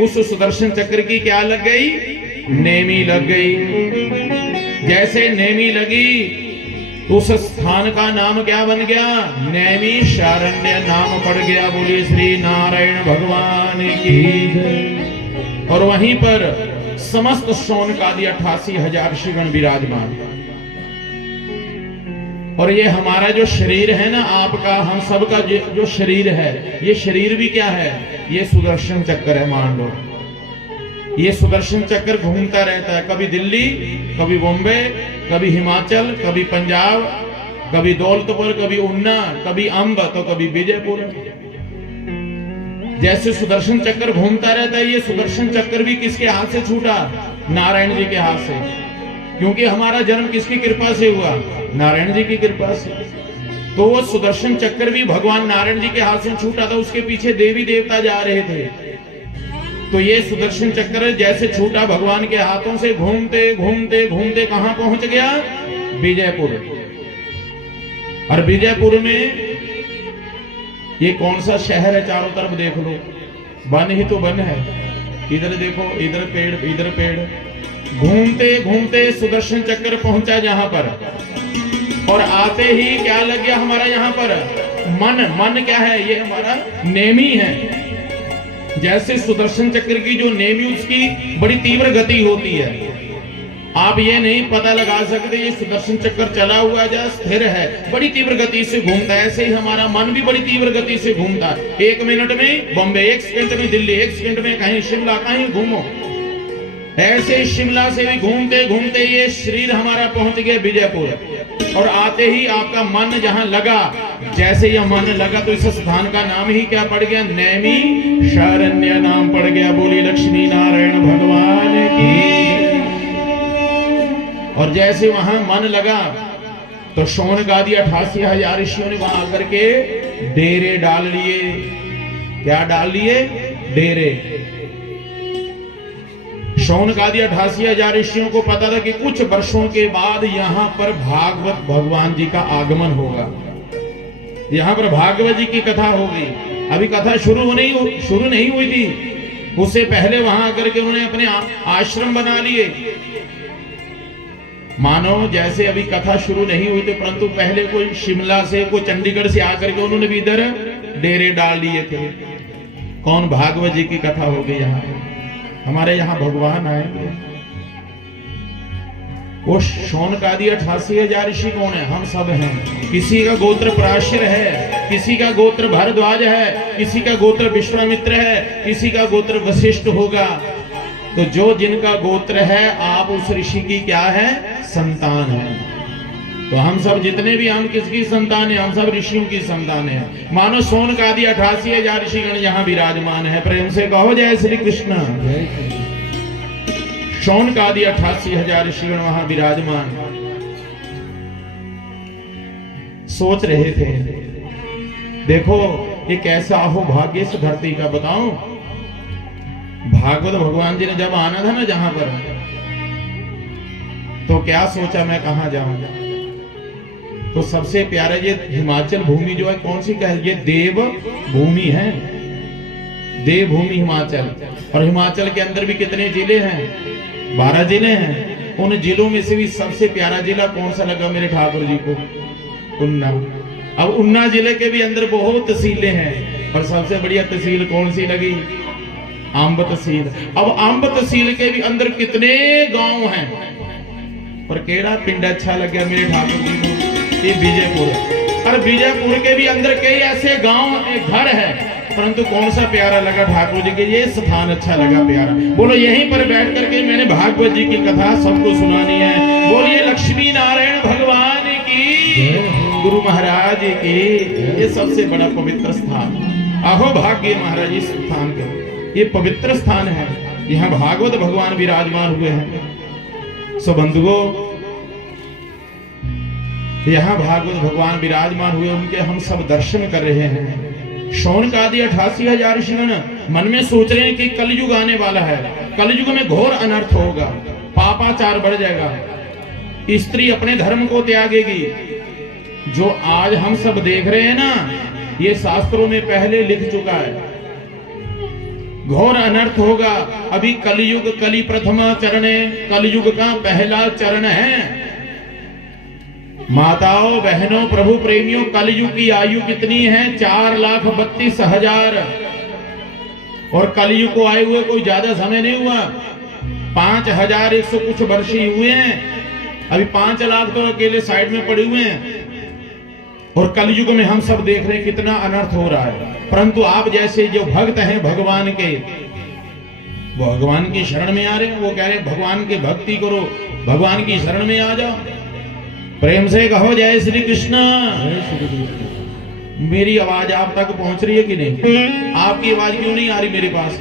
उस सुदर्शन चक्र की क्या लग गई? नेमी लग गई। जैसे नेमी लगी उस स्थान का नाम क्या बन गया? नैमिषारण्य नाम पड़ गया। बोलिए श्री नारायण भगवान की। और वहीं पर समस्त शौनकादि 88,000 ऋषिगण विराजमान। और ये हमारा जो शरीर है ना, आपका हम सबका जो शरीर है, ये शरीर भी क्या है? ये सुदर्शन चक्र है। मान लो ये सुदर्शन चक्र घूमता रहता है, कभी दिल्ली, कभी बॉम्बे, कभी हिमाचल, कभी पंजाब, कभी दौलतपुर, कभी उन्ना, कभी अंब, तो कभी विजयपुर। जैसे सुदर्शन चक्र घूमता रहता है, ये सुदर्शन चक्र भी किसके हाथ से छूटा? नारायण जी के हाथ से। क्योंकि हमारा जन्म किसकी कृपा से हुआ? नारायण जी की कृपा से। तो वो सुदर्शन चक्र भी भगवान नारायण जी के हाथ से छूटा था। उसके पीछे देवी देवता जा रहे थे। तो ये सुदर्शन चक्र जैसे छूटा भगवान के हाथों से, घूमते घूमते घूमते कहां पहुंच गया? विजयपुर। और विजयपुर में ये कौन सा शहर है? चारों तरफ देख लो, वन ही तो वन है। इधर देखो, इधर पेड़, इधर पेड़। घूमते घूमते सुदर्शन चक्र पहुंचा जहां पर। और आते ही क्या लग गया हमारा यहाँ पर? मन। मन क्या है? ये हमारा नेमी है। जैसे सुदर्शन चक्र की जो नेमी, उसकी बड़ी तीव्र गति होती है। आप ये नहीं पता लगा सकते ये सुदर्शन चक्र चला हुआ या स्थिर है, बड़ी तीव्र गति से घूमता है। ऐसे ही हमारा मन भी बड़ी तीव्र गति से घूमता है। 1 मिनट में बॉम्बे, 1 सेकंड में दिल्ली, 1 सेकंड में कहीं शिमला, कहीं घूमो। ऐसे शिमला से भी घूमते घूमते ये शरीर हमारा पहुंच गया विजयपुर। और आते ही आपका मन जहां लगा, जैसे यह मन लगा तो इस स्थान का नाम ही क्या पड़ गया? नैमिषारण्य नाम पड़ गया। बोली लक्ष्मी नारायण भगवान की। और जैसे वहां मन लगा तो शौनकादि 88,000 ऋषियों ने वहां आकर के डेरे डाल लिए। क्या डाल लिए? डेरे। शौनकादि 88,000 ऋषियों को पता था कि कुछ वर्षों के बाद यहाँ पर भागवत भगवान जी का आगमन होगा। यहाँ पर भागवत जी की कथा होगी। अभी कथा शुरू नहीं हुई थी। उससे पहले वहां आकर के उन्होंने अपने आश्रम बना लिए। मानो जैसे अभी कथा शुरू नहीं हुई थी, परंतु पहले कोई शिमला से, कोई चंडीगढ़ से आकर के उन्होंने भी इधर डेरे डाल लिए थे। कौन? भागवत जी की कथा होगी। यहाँ हमारे यहाँ भगवान आएंगे। वो शौनकादि 88,000 ऋषि कौन है? हम सब हैं। किसी का गोत्र पराशर है, किसी का गोत्र भारद्वाज है, किसी का गोत्र विश्वामित्र है, किसी का गोत्र वशिष्ठ होगा। तो जो जिनका गोत्र है, आप उस ऋषि की क्या है? संतान है। तो हम सब जितने भी, हम किसकी संतान है? हम सब ऋषियों की संतान है। मानो शौनकादि 88,000 ऋषिगण यहाँ विराजमान है। प्रेम से कहो जय श्री कृष्ण। शौनकादि 88,000 ऋषिगण वहां विराजमान सोच रहे थे, देखो ये कैसा हो भाग्य इस धरती का। बताओ, भागवत भगवान जी ने जब आना था ना जहां पर, तो क्या सोचा मैं कहां जाऊंगा? तो सबसे प्यारा ये हिमाचल भूमि जो है, कौन सी कहे? ये देव भूमि है। देव भूमि हिमाचल। और हिमाचल के अंदर भी कितने जिले हैं? 12 जिले हैं। उन जिलों में से भी सबसे प्यारा जिला कौन सा लगा मेरे ठाकुर जी को? उन्ना। अब उन्ना जिले के भी अंदर बहुत तहसीलें हैं, और सबसे बढ़िया तहसील कौन सी लगी? अंब तहसील। अब अंब तहसील के भी अंदर कितने गांव हैं, पर केड़ा पिंड अच्छा लग गया मेरे ठाकुर जी को? ये विजयपुर। और विजयपुर के भी अंदर कई ऐसे गांव, घर है, परंतु कौन सा प्यारा लगा ठाकुर जी के? ये स्थान अच्छा लगा, प्यारा। बोलो यहीं पर बैठ करके मैंने भागवत जी की कथा सबको सुनानी है। बोलिए लक्ष्मी नारायण भगवान की, गुरु महाराज की। ये सबसे बड़ा पवित्र स्थान। अहो भाग्य महाराज इस स्थान का। ये पवित्र स्थान है, यहाँ भागवत भगवान विराजमान हुए हैं। सो बंधुओं, यहाँ भागवत भगवान विराजमान हुए, उनके हम सब दर्शन कर रहे हैं। शौनकादि 88,000 ऋषिगण मन में सोच रहे हैं कि कलयुग आने वाला है, कलयुग में घोर अनर्थ होगा, पापाचार बढ़ जाएगा, स्त्री अपने धर्म को त्यागेगी। जो आज हम सब देख रहे हैं ना, ये शास्त्रों में पहले लिख चुका है। घोर अनर्थ होगा। अभी कलयुग कली प्रथम चरण है, कलयुग का पहला चरण है। माताओं बहनों प्रभु प्रेमियों, कलयुग की आयु कितनी है? 4,32,000। और कलयुग को आए हुए कोई ज्यादा समय नहीं हुआ, 5,100 कुछ वर्ष ही हुए हैं। अभी 5 लाख तो अकेले साइड में पड़े हुए हैं। और कलयुग में हम सब देख रहे हैं कितना अनर्थ हो रहा है। परंतु आप जैसे जो भक्त हैं भगवान के, वो भगवान की शरण में आ रहे हैं। वो कह रहे हैं भगवान की भक्ति करो, भगवान की शरण में आ जाओ। प्रेम से कहो जय श्री कृष्ण। मेरी आवाज आप तक पहुंच रही है कि नहीं? आपकी आवाज क्यों नहीं आ रही मेरे पास?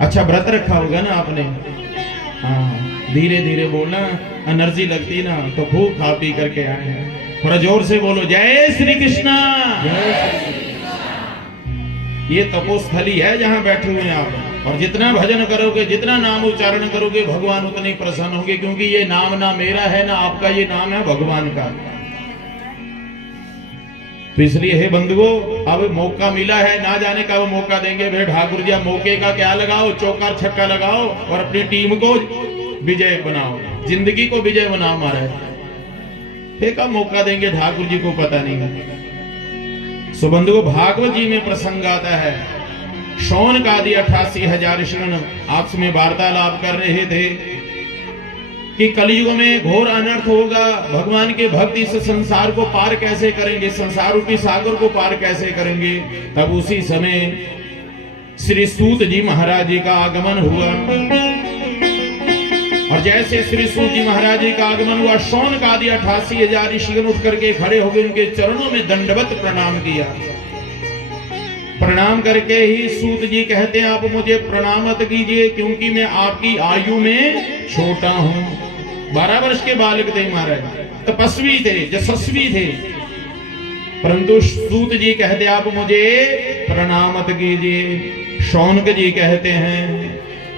अच्छा व्रत रखा होगा ना आपने? हाँ, धीरे धीरे बोलना, एनर्जी लगती ना तो खूब खा पी करके आए हैं। थोड़ा जोर से बोलो जय श्री कृष्ण। ये तपोस्थली है जहां बैठे हुए हैं आप। और जितना भजन करोगे, जितना नाम उच्चारण करोगे, भगवान उतने प्रसन्न होंगे। क्योंकि ये नाम ना मेरा है ना आपका, ये नाम है भगवान का। तो इसलिए हे बंधुओं, अब मौका मिला है, ना जाने का वो मौका देंगे। फिर ठाकुर जी मौके का क्या लगाओ, चौका छक्का लगाओ और अपनी टीम को विजय बनाओ, जिंदगी को विजय बनाओ। महाराज का मौका देंगे ठाकुर जी को पता नहीं है। सुबंधु को भागवत जी में प्रसंग आता है। शौन का आदि 88,000 शरण आपस में वार्तालाप कर रहे थे कि कलयुग में घोर अनर्थ होगा। भगवान के भक्त इस संसार को पार कैसे करेंगे, संसार रूपी सागर को पार कैसे करेंगे। तब उसी समय श्री सूत जी महाराज जी का आगमन हुआ। और जैसे श्री सूत जी महाराज जी का आगमन हुआ, शौन का आदि 88,000 ऋषिगण उठ करके खड़े हो गए, उनके चरणों में दंडवत प्रणाम किया। प्रणाम करके ही सूत जी कहते हैं आप मुझे प्रणाम मत कीजिए, क्योंकि मैं आपकी आयु में छोटा हूं। 12 वर्ष के बालक थे महाराज, तपस्वी थे, यशस्वी थे। परंतु सूत जी कहते आप मुझे प्रणाम मत कीजिए। शौनक जी कहते हैं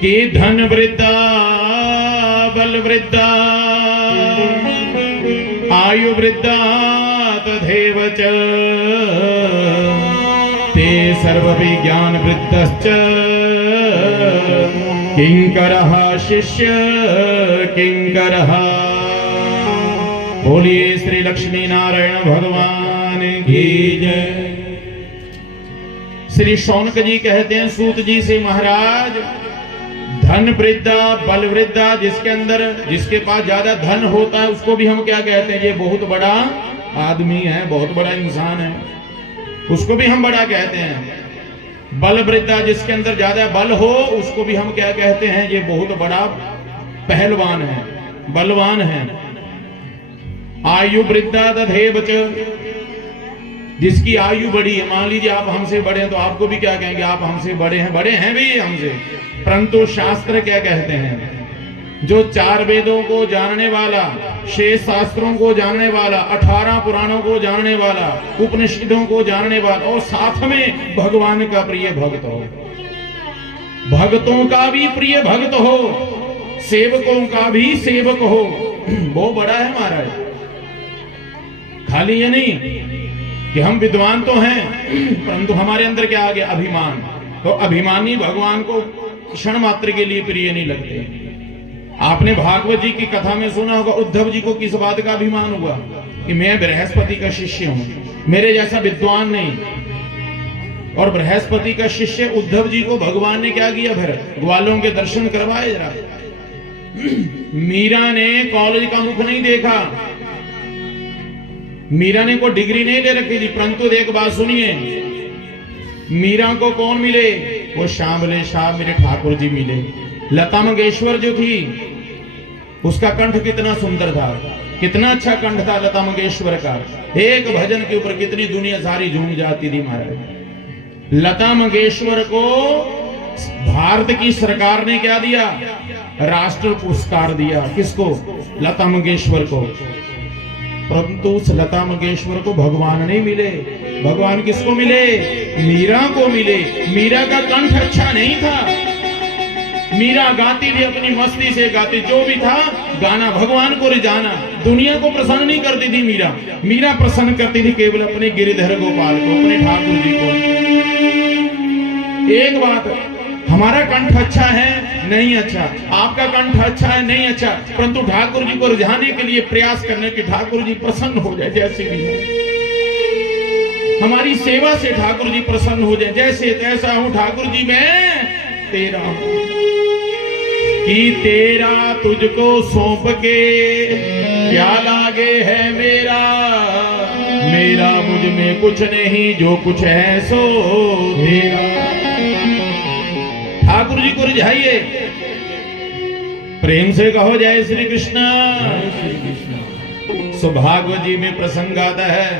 कि धन वृद्धा बल वृद्धा आयु वृद्धा तथैव च ते सर्वविज्ञान वृद्धश्च किंकरः शिष्य किंकरः। बोलिए श्री लक्ष्मी नारायण भगवान की जय। श्री शौनक जी कहते हैं सूत जी से, महाराज धन वृद्धा बल वृद्धा, जिसके अंदर जिसके पास ज्यादा धन होता है उसको भी हम क्या कहते हैं? ये बहुत बड़ा आदमी है, बहुत बड़ा इंसान है, उसको भी हम बड़ा कहते हैं। बल वृद्धा, जिसके अंदर ज्यादा बल हो उसको भी हम क्या कहते हैं? ये बहुत बड़ा पहलवान है, बलवान है। आयु वृद्धा तथैव च, जिसकी आयु बड़ी है। मान लीजिए आप हमसे बड़े हैं तो आपको भी क्या कहेंगे? आप हमसे बड़े हैं, बड़े हैं भी हमसे। परंतु शास्त्र क्या कहते हैं? जो 4 वेदों को जानने वाला, 6 शास्त्रों को जानने वाला, 18 पुराणों को जानने वाला, उपनिषदों को जानने वाला, और साथ में भगवान का प्रिय भक्त हो, भक्तों का भी प्रिय भक्त हो, सेवकों का भी सेवक हो, वो बड़ा है महाराज। खाली ये नहीं कि हम विद्वान तो हैं, परंतु हमारे अंदर क्या आ गया? अभिमान। तो अभिमानी भगवान को क्षण मात्र के लिए प्रिय नहीं लगते। आपने भागवत जी की कथा में सुना होगा, उद्धव जी को किस बात का अभिमान हुआ कि मैं बृहस्पति का शिष्य हूं, मेरे जैसा विद्वान नहीं। और बृहस्पति का शिष्य उद्धव जी को भगवान ने क्या किया? फिर ग्वालों के दर्शन करवाए जरा। मीरा ने कॉलेज का मुख नहीं देखा, मीरा ने कोई डिग्री नहीं ले रखी थी, परंतु एक बात सुनिए, मीरा को कौन मिले? वो शामले शाह मेरे ठाकुर जी मिले। लता मंगेशकर जो थी उसका कंठ कितना सुंदर था, कितना अच्छा कंठ था लता मंगेशकर का। एक भजन के ऊपर कितनी दुनिया सारी झूम जाती थी महाराज। लता मंगेशकर को भारत की सरकार ने क्या दिया? राष्ट्र पुरस्कार दिया। किसको? लता मंगेशकर को। परंतु उस लता मंगेशकर को भगवान नहीं मिले। भगवान किसको मिले? मीरा को मिले। मीरा का कंठ अच्छा नहीं था, मीरा गाती थी अपनी मस्ती से गाती, जो भी था गाना भगवान को रिझाना, दुनिया को प्रसन्न नहीं करती थी मीरा। मीरा प्रसन्न करती थी केवल अपने गिरिधर गोपाल को, अपने ठाकुर जी को। एक बात, हमारा कंठ अच्छा है नहीं अच्छा, आपका कंठ अच्छा है नहीं अच्छा, परंतु ठाकुर जी को रिझाने के लिए प्रयास करने के ठाकुर जी प्रसन्न हो जाए, जैसे भी है हमारी सेवा से ठाकुर जी प्रसन्न हो जाए, जैसे तैसा हूं ठाकुर जी मैं तेरा हूं, कि तेरा तुझको सौंप के क्या लागे है मेरा, मेरा मुझ में कुछ नहीं, जो कुछ है सो तेरा। ठाकुर जी को रिझाइए, प्रेम से कहो जय श्री कृष्ण। सौभाग्य जी में प्रसंग आता है,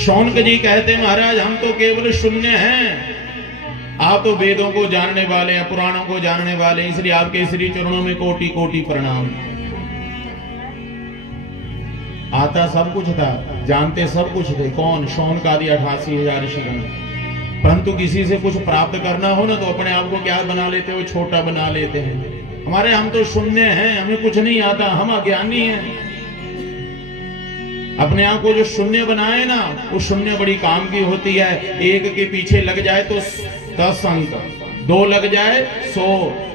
शौनक जी कहते हैं महाराज हम तो केवल शून्य हैं, आप तो वेदों को जानने वाले हैं, पुराणों को जानने वाले हैं, इसलिए आपके श्री चरणों में कोटि कोटि प्रणाम। आता सब कुछ था, जानते सब कुछ थे, कौन? शौनक आदि 88,000 ऋषिगण, परंतु किसी से कुछ प्राप्त करना हो ना तो अपने आप को क्या बना लेते हो? छोटा बना लेते हैं। हमारे हम तो शून्य हैं, हमें कुछ नहीं आता, हम अज्ञानी हैं। अपने आप को जो शून्य बनाए ना, वो शून्य बड़ी काम की होती है। एक के पीछे लग जाए तो 10 अंक, 2 लग जाए 100,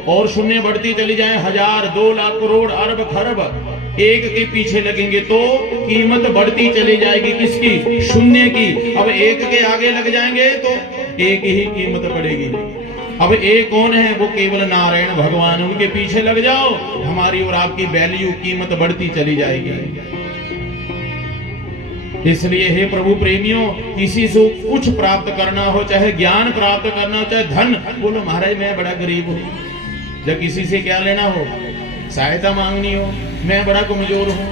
और शून्य बढ़ती चली जाए 1000, 2 लाख, करोड़, अरब, खरब, एक के पीछे लगेंगे तो कीमत बढ़ती चली जाएगी। किसकी? शून्य की। अब एक के आगे लग जाएंगे तो एक ही कीमत बढ़ेगी। अब एक कौन है? वो केवल नारायण भगवान, उनके पीछे लग जाओ, हमारी और आपकी वैल्यू, कीमत बढ़ती चली जाएगी। इसलिए हे प्रभु प्रेमियों, किसी से कुछ प्राप्त करना हो, चाहे ज्ञान प्राप्त करना हो, चाहे धन, बोलो महाराज मैं बड़ा गरीब हूं। जब किसी से क्या लेना हो, सहायता मांगनी हो, मैं बड़ा कमजोर हूं,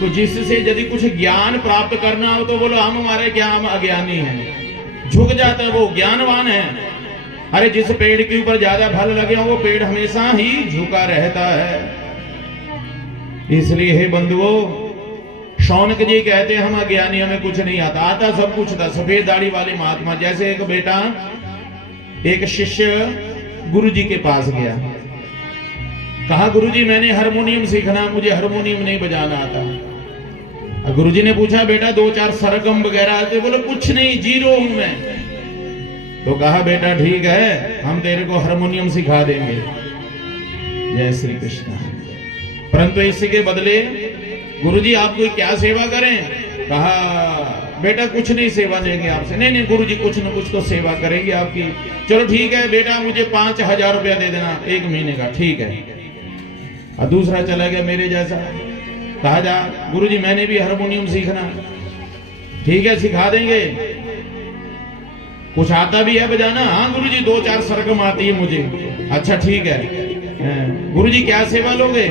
तो जिससे यदि कुछ ज्ञान प्राप्त करना हो तो बोलो हम हमारे क्या, हम अज्ञानी हैं। झुक जाता है वो, ज्ञानवान है। अरे जिस पेड़ के ऊपर ज्यादा फल लगे हो वो पेड़ हमेशा ही झुका रहता है। इसलिए हे बंधुओं, शौनक जी कहते हैं हम अज्ञानी, हमें कुछ नहीं आता, आता सब कुछ था। सफेद दाढ़ी वाले महात्मा, जैसे एक बेटा, एक शिष्य गुरु जी के पास गया, कहा गुरु जी मैंने हारमोनियम सीखना, मुझे हारमोनियम नहीं बजाना आता। गुरु जी ने पूछा बेटा 2-4 सरगम वगैरह आते? बोले कुछ नहीं, जीरो हूं मैं। तो कहा बेटा ठीक है, हम तेरे को हारमोनियम सिखा देंगे। जय श्री कृष्ण। परंतु इसके बदले गुरुजी आप कोई क्या सेवा करें? कहा बेटा कुछ नहीं सेवा देंगे आपसे। नहीं नहीं गुरुजी कुछ न कुछ तो सेवा करेंगे आपकी। चलो ठीक है बेटा, मुझे 5,000 रुपया दे देना 1 महीने का। ठीक है। और दूसरा चला गया मेरे जैसा, कहा जा गुरुजी मैंने भी हारमोनियम सीखना। ठीक है सिखा देंगे। कुछ आता भी है बजाना? हाँ गुरुजी 2-4 सरगम आती है मुझे। अच्छा ठीक है। गुरुजी क्या सेवा लोगे?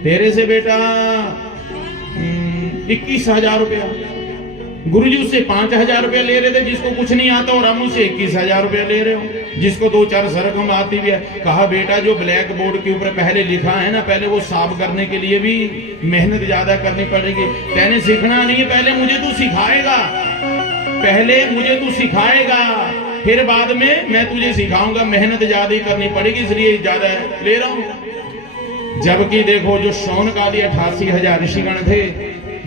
तेरे से बेटा 21,000 रुपया। गुरुजी उससे 5,000 रुपया ले रहे थे जिसको कुछ नहीं आता, और हम उससे 21,000 रुपया ले रहे हो जिसको 2-4 सरगम आती भी है। कहा बेटा जो ब्लैक बोर्ड के ऊपर पहले लिखा है ना, पहले वो साफ करने के लिए भी मेहनत ज्यादा करनी पड़ेगी। तेने सीखना नहीं है, पहले मुझे तू सिखाएगा, पहले मुझे तू सिखाएगा, फिर बाद में मैं तुझे सिखाऊंगा। मेहनत ज्यादा करनी पड़ेगी, इसलिए ज्यादा ले रहा हूं। जबकि देखो जो शौनक आदि 88,000 ऋषिगण थे,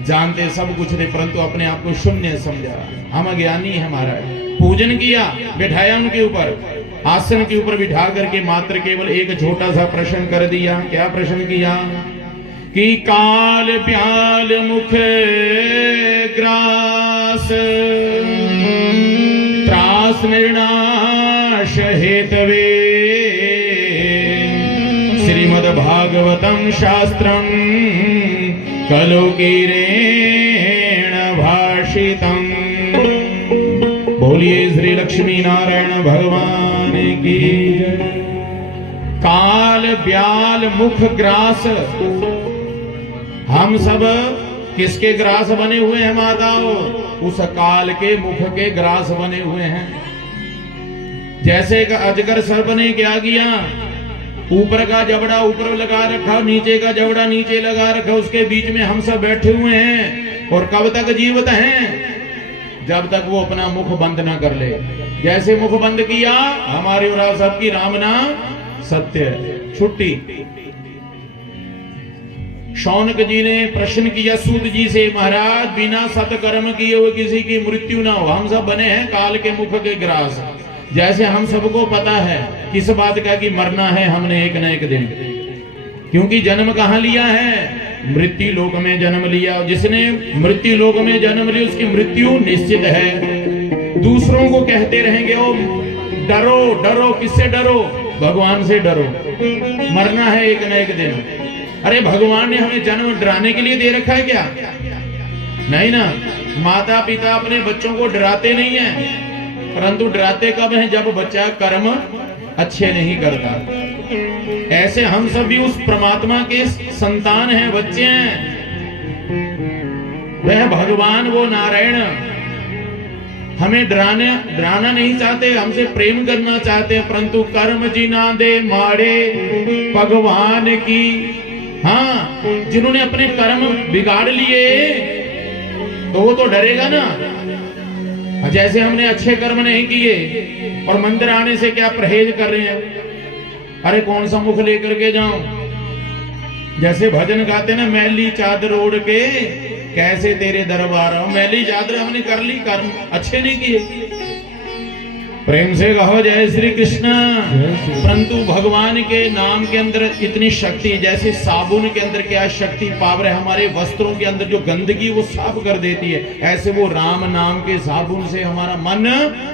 जानते सब कुछ थे, परंतु अपने आप को शून्य समझा। हम अज्ञानी हमारा पूजन किया, बैठाया उनके ऊपर, आसन के ऊपर बिठा करके मात्र केवल एक छोटा सा प्रश्न कर दिया। क्या प्रश्न किया? कि काल प्याल मुख ग्रास त्रास निर्नाश हेतवे श्रीमद् भागवतम शास्त्रम खलु कीरेण भाषितम। बोलिए श्री लक्ष्मी नारायण भगवान की। काल ब्याल मुख ग्रास, हम सब किसके ग्रास बने हुए हैं माताओं? उस काल के मुख के ग्रास बने हुए हैं। जैसे एक अजगर सर्प ने क्या किया, ऊपर का जबड़ा ऊपर लगा रखा, नीचे का जबड़ा नीचे लगा रखा, उसके बीच में हम सब बैठे हुए हैं। और कब तक जीवित हैं? जब तक वो अपना मुख बंद ना कर ले। जैसे मुख बंद किया, हमारी और आप सबकी राम नाम सत्य, छुट्टी। शौनक जी ने प्रश्न किया सूत जी से, महाराज बिना सत्कर्म किए हुए किसी की मृत्यु ना हो, हम सब बने हैं काल के मुख के ग्रास। जैसे हम सबको पता है किस बात का कि मरना है हमने एक न एक दिन, क्योंकि जन्म कहाँ लिया है, मृत्यु लोक में जन्म लिया। जिसने मृत्यु लोक में जन्म लिया उसकी मृत्यु निश्चित है। दूसरों को कहते रहेंगे ओ डरो डरो, किससे डरो, भगवान से डरो, मरना है एक न एक दिन। अरे भगवान ने हमें जन्म डराने के लिए दे रखा है क्या? नहीं ना। माता पिता अपने बच्चों को डराते नहीं हैं, परंतु डराते कब हैं, जब बच्चा कर्म अच्छे नहीं करता। ऐसे हम सब भी उस परमात्मा के संतान हैं, बच्चे हैं। वह भगवान, वो नारायण हमें डराना नहीं चाहते, हमसे प्रेम करना चाहते हैं, परंतु कर्म जिना दे माड़े भगवान की। हाँ, जिन्होंने अपने कर्म बिगाड़ लिए तो वो तो डरेगा ना। जैसे हमने अच्छे कर्म नहीं किए और मंदिर आने से क्या परहेज कर रहे हैं, अरे कौन सा मुख लेकर के जाऊं। जैसे भजन गाते ना, मैली चादर ओढ़ के कैसे तेरे दरबार आओ। मैली चादर हमने कर ली, कर्म अच्छे नहीं किए। प्रेम से कहो जय श्री कृष्ण। परंतु भगवान के नाम के अंदर इतनी शक्ति, जैसे साबुन के अंदर क्या शक्ति पावर है, हमारे वस्त्रों के अंदर जो गंदगी वो साफ कर देती है, ऐसे वो राम नाम के साबुन से हमारा मन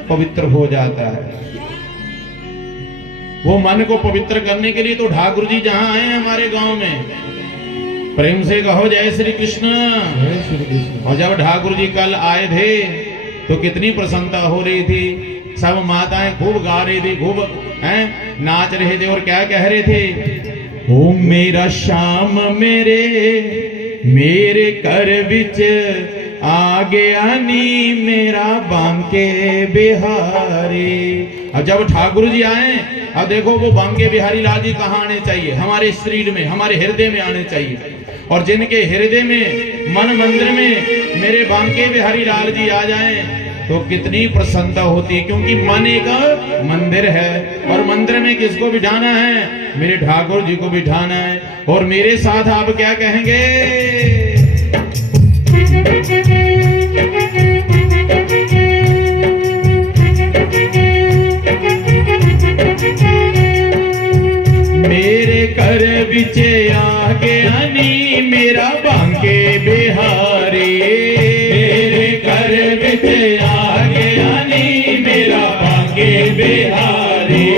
पवित्र हो जाता है। वो मन को पवित्र करने के लिए तो ठाकुर जी जहां आए हैं हमारे गांव में, प्रेम से कहो जय श्री कृष्ण। और जब ठाकुर जी कल आए थे तो कितनी प्रसन्नता हो रही थी, सब माताएं खूब गा रही थी, खूब नाच रहे थे और क्या कह रहे थे, ओ मेरा श्याम मेरे कर विच आ गया नी मेरा बांके बिहारी। अब जब ठाकुर जी आए, अब देखो वो बांके बिहारी लाल जी कहाँ आने चाहिए, हमारे शरीर में, हमारे हृदय में आने चाहिए। और जिनके हृदय में, मन मंदिर में मेरे बांके बिहारी लाल जी आ जाएं तो कितनी प्रसन्नता होती है, क्योंकि मन एक मंदिर है और मंदिर में किसको बिठाना है, मेरे ठाकुर जी को बिठाना है। और मेरे साथ आप क्या कहेंगे, मेरे कर विचे आ गया नी मेरा बांके बिहारी। मेरे कर विचे आ गया नी मेरा बांके बिहारी।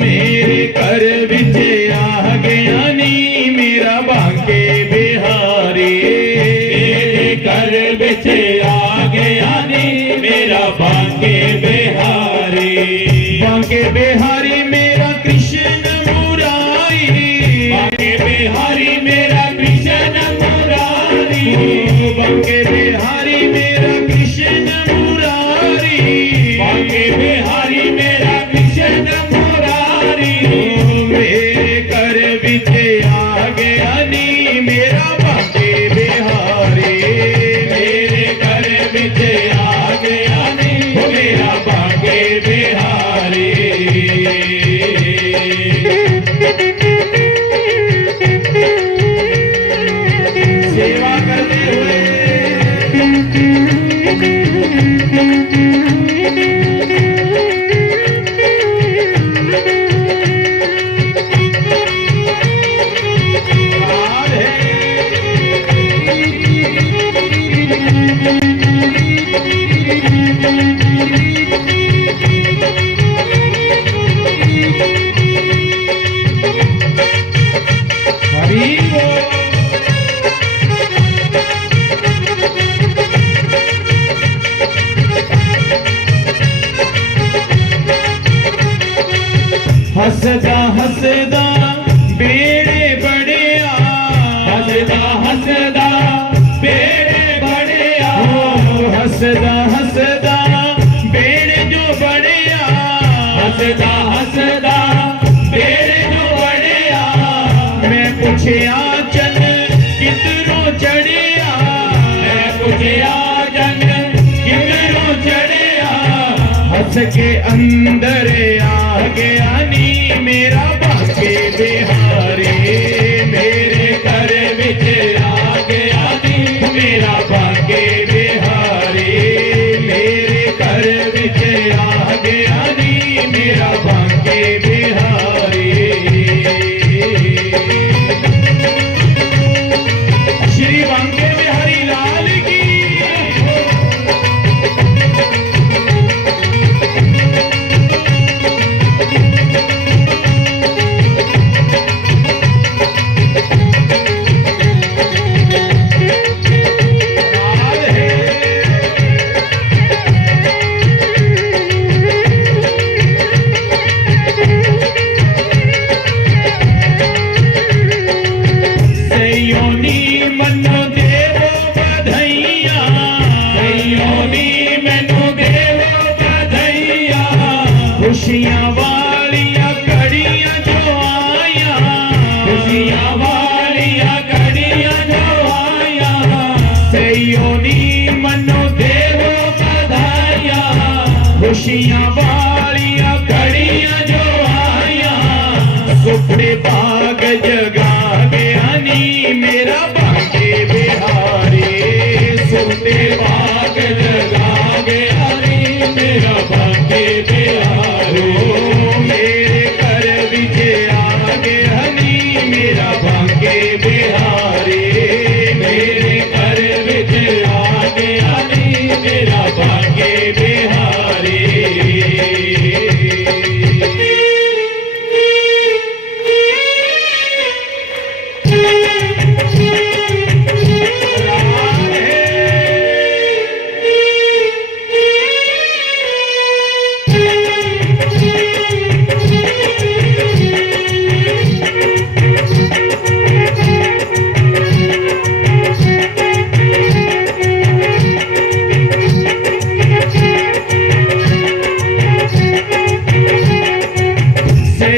मेरे कर विचे आ गया नी मेरा बांके बिहारी। मेरे कर विचे आ गया नी मेरा बांके बिहारी। बांके बिहारी मेरा कृष्ण मुरारी। बांके बिहारी मेरा कृष्ण मुरारी। बांके बिहारी मेरा कृष्ण मुरारी। बांके बिहारी मेरा कृष्ण मुरारी। मेरे कर विचे आ गया नी मेरा बांके बिहारी। मेरे कर विचे आ गया नी मेरा बांके बिहारी। सेवा करते हुए हसदा हसदा बेड़े बड़िया। हसदा हसदा बेड़े बड़िया। हसदा हसदा बेड़े जो बड़िया। हसदा हसदा बेड़े जो बड़िया। मैं पूछया चन कितनों चढ़िया। मैं पूछया चन कितनों चढ़िया। हंस के अंदर आ गया नी मेरा बांके बिहारी। मेरे कर विच बांके बिहारी। श्री बांके बिहारी लाल की। खुशियां वालिया घड़ियां जो आया, खुशियां वालिया घड़ियां जो आया, सयोनी मनो देवो बधाया। खुशियां वालिया घड़ियां जो आया, सुपने बाग जगा गया नी मेरा बांके बिहारी। सुपने बाग जगा गया नी मेरा बांके बिहारी। मेरे घर विच आ गया नी मेरा बांके बिहारी। मेरे घर विच आ गया नी मेरा बांके बिहारी।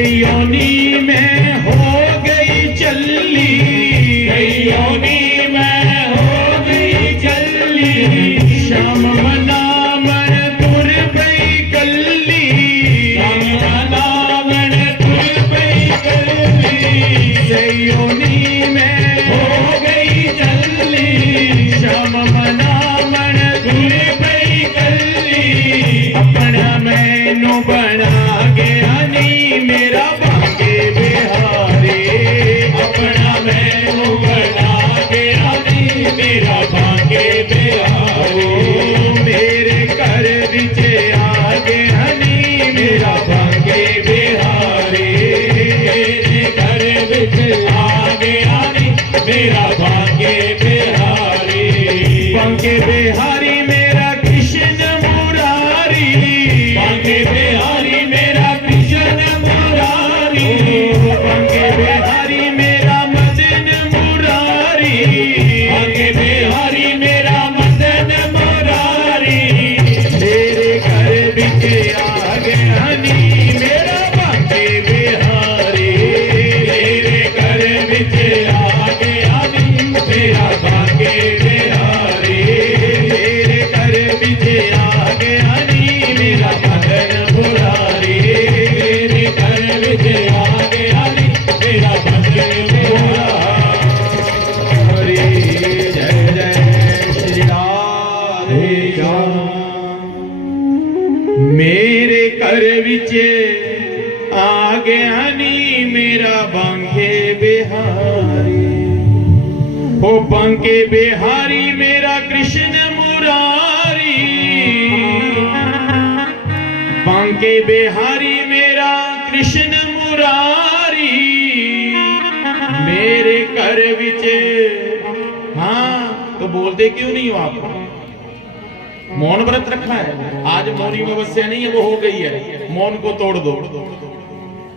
योनी में हो गई चल्ली, योनी में हो गई चल्ली, श्याम मना मन तुर गई कल्ली, श्याम मना मन तुर गई कल्ली। योनी में हो गई चल्ली, श्याम मना मन तुर गई कल्ली। अपना मैनू बना गया नी मेरा बांके बिहारी। अपना मैनू बना गया नी मेरा बांके बिहारी। मेरे घर विच आ गया नी मेरा बांके बिहारी। मेरे घर विच आ गया नी मेरा बांके बिहारी। बांके बिहारी मेरा कृष्ण मुरारी। बांके बिहारी मेरा कृष्ण मुरारी। बांके बिहारी मेरा मदन मुरारी। बांके बिहारी मेरा मदन मुरारी। मेरे घर विच आ गया नी मेरा बांके बिहारी। मेरे घर विच आ गया नी मेरा बांके बिहारी। मेरे घर विच आ गया नी मेरा मदन मुरारी। मेरे घर विच आ गया नी मेरा मदन मुरारी। जय जय श्री राधे श्याम। मेरे घर विच आ गया नी मेरा बांके बिहारी। ओ बांके बिहारी मेरा कृष्ण मुरारी। बांके बिहारी मेरा कृष्ण मुरारी। मेरे घर विच। हाँ तो बोलते क्यों नहीं हो आप? मौन व्रत रखा है। आज मौनी अवस्था नहीं है, वो हो गई है। मौन को तोड़ दो।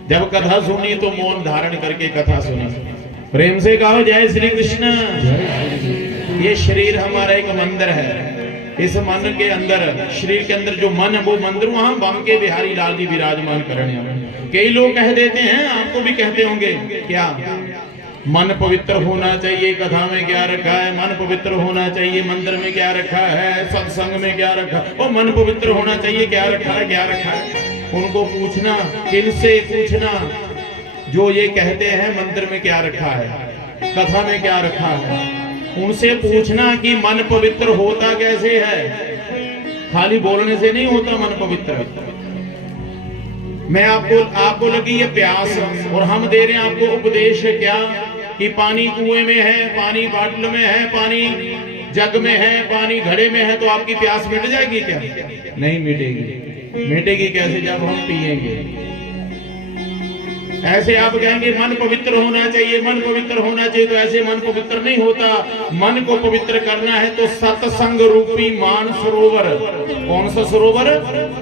जब कथा सुनी तो मौन धारण करके कथा सुनी। प्रेम से कहो जय श्री कृष्ण। ये शरीर हमारा एक मंदिर है। इस मन के अंदर, शरीर के अंदर जो मन है वो मंदिर, वहां बांके बिहारी लाल जी विराजमान करें। कई लोग कह देते हैं, आपको भी कहते होंगे, क्या मन पवित्र होना चाहिए, कथा में क्या रखा है, मन पवित्र होना चाहिए, मंदिर में क्या रखा है, सत्संग में क्या रखा है, वो मन पवित्र होना चाहिए, क्या रखा है, क्या रखा है। उनको पूछना, किनसे पूछना, जो ये कहते हैं मंदिर में क्या रखा है, कथा में क्या रखा है, उनसे पूछना कि मन पवित्र होता कैसे है। खाली बोलने से नहीं होता मन पवित्र। मैं आपको लगी ये प्यास और हम दे रहे हैं आपको उपदेश है क्या कि पानी कुएं में है, पानी बाटल में है, पानी जग में है, पानी घड़े में है, तो आपकी प्यास मिट जाएगी क्या? नहीं मिटेगी। मिटेगी कैसे? जब हम पिएंगे। ऐसे आप कहेंगे मन पवित्र होना चाहिए, मन पवित्र होना चाहिए, तो ऐसे मन पवित्र नहीं होता। मन को पवित्र करना है तो सत्संग रूपी मान सरोवर। कौन सा सरोवर?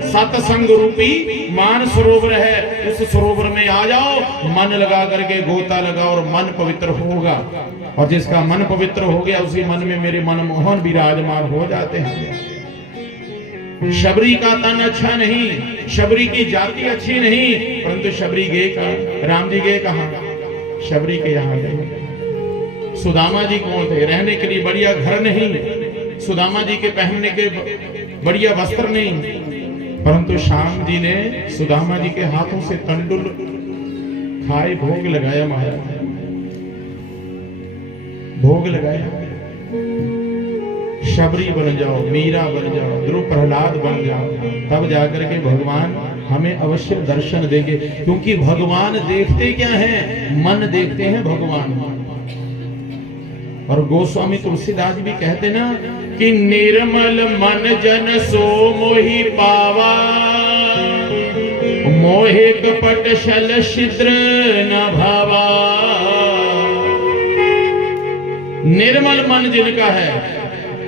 सत्संग रूपी मान सरोवर है। उस सरोवर में आ जाओ, मन लगा करके गोता लगा और मन पवित्र होगा। और जिसका मन पवित्र हो गया उसी मन में मेरे मनमोहन विराजमान हो जाते हैं। शबरी का तन अच्छा नहीं, शबरी की जाति अच्छी नहीं, परंतु शबरी गए कहां? राम जी गए कहां? शबरी के यहां गए। सुदामा जी कौन थे? रहने के लिए बढ़िया घर नहीं, सुदामा जी के पहनने के बढ़िया वस्त्र नहीं, परंतु श्याम जी ने सुदामा जी के हाथों से तंडुल खाए, भोग लगाया। महाराज भोग लगाया। शबरी बन जाओ, मीरा बन जाओ, ध्रुव प्रहलाद बन जाओ, तब जाकर के भगवान हमें अवश्य दर्शन देंगे। क्योंकि भगवान देखते क्या हैं? मन देखते हैं भगवान। और गोस्वामी तुलसीदास भी कहते ना कि निर्मल मन जन सो मोहि पावा, मोहे कपट छल छिद्र न भावा। निर्मल मन जिनका है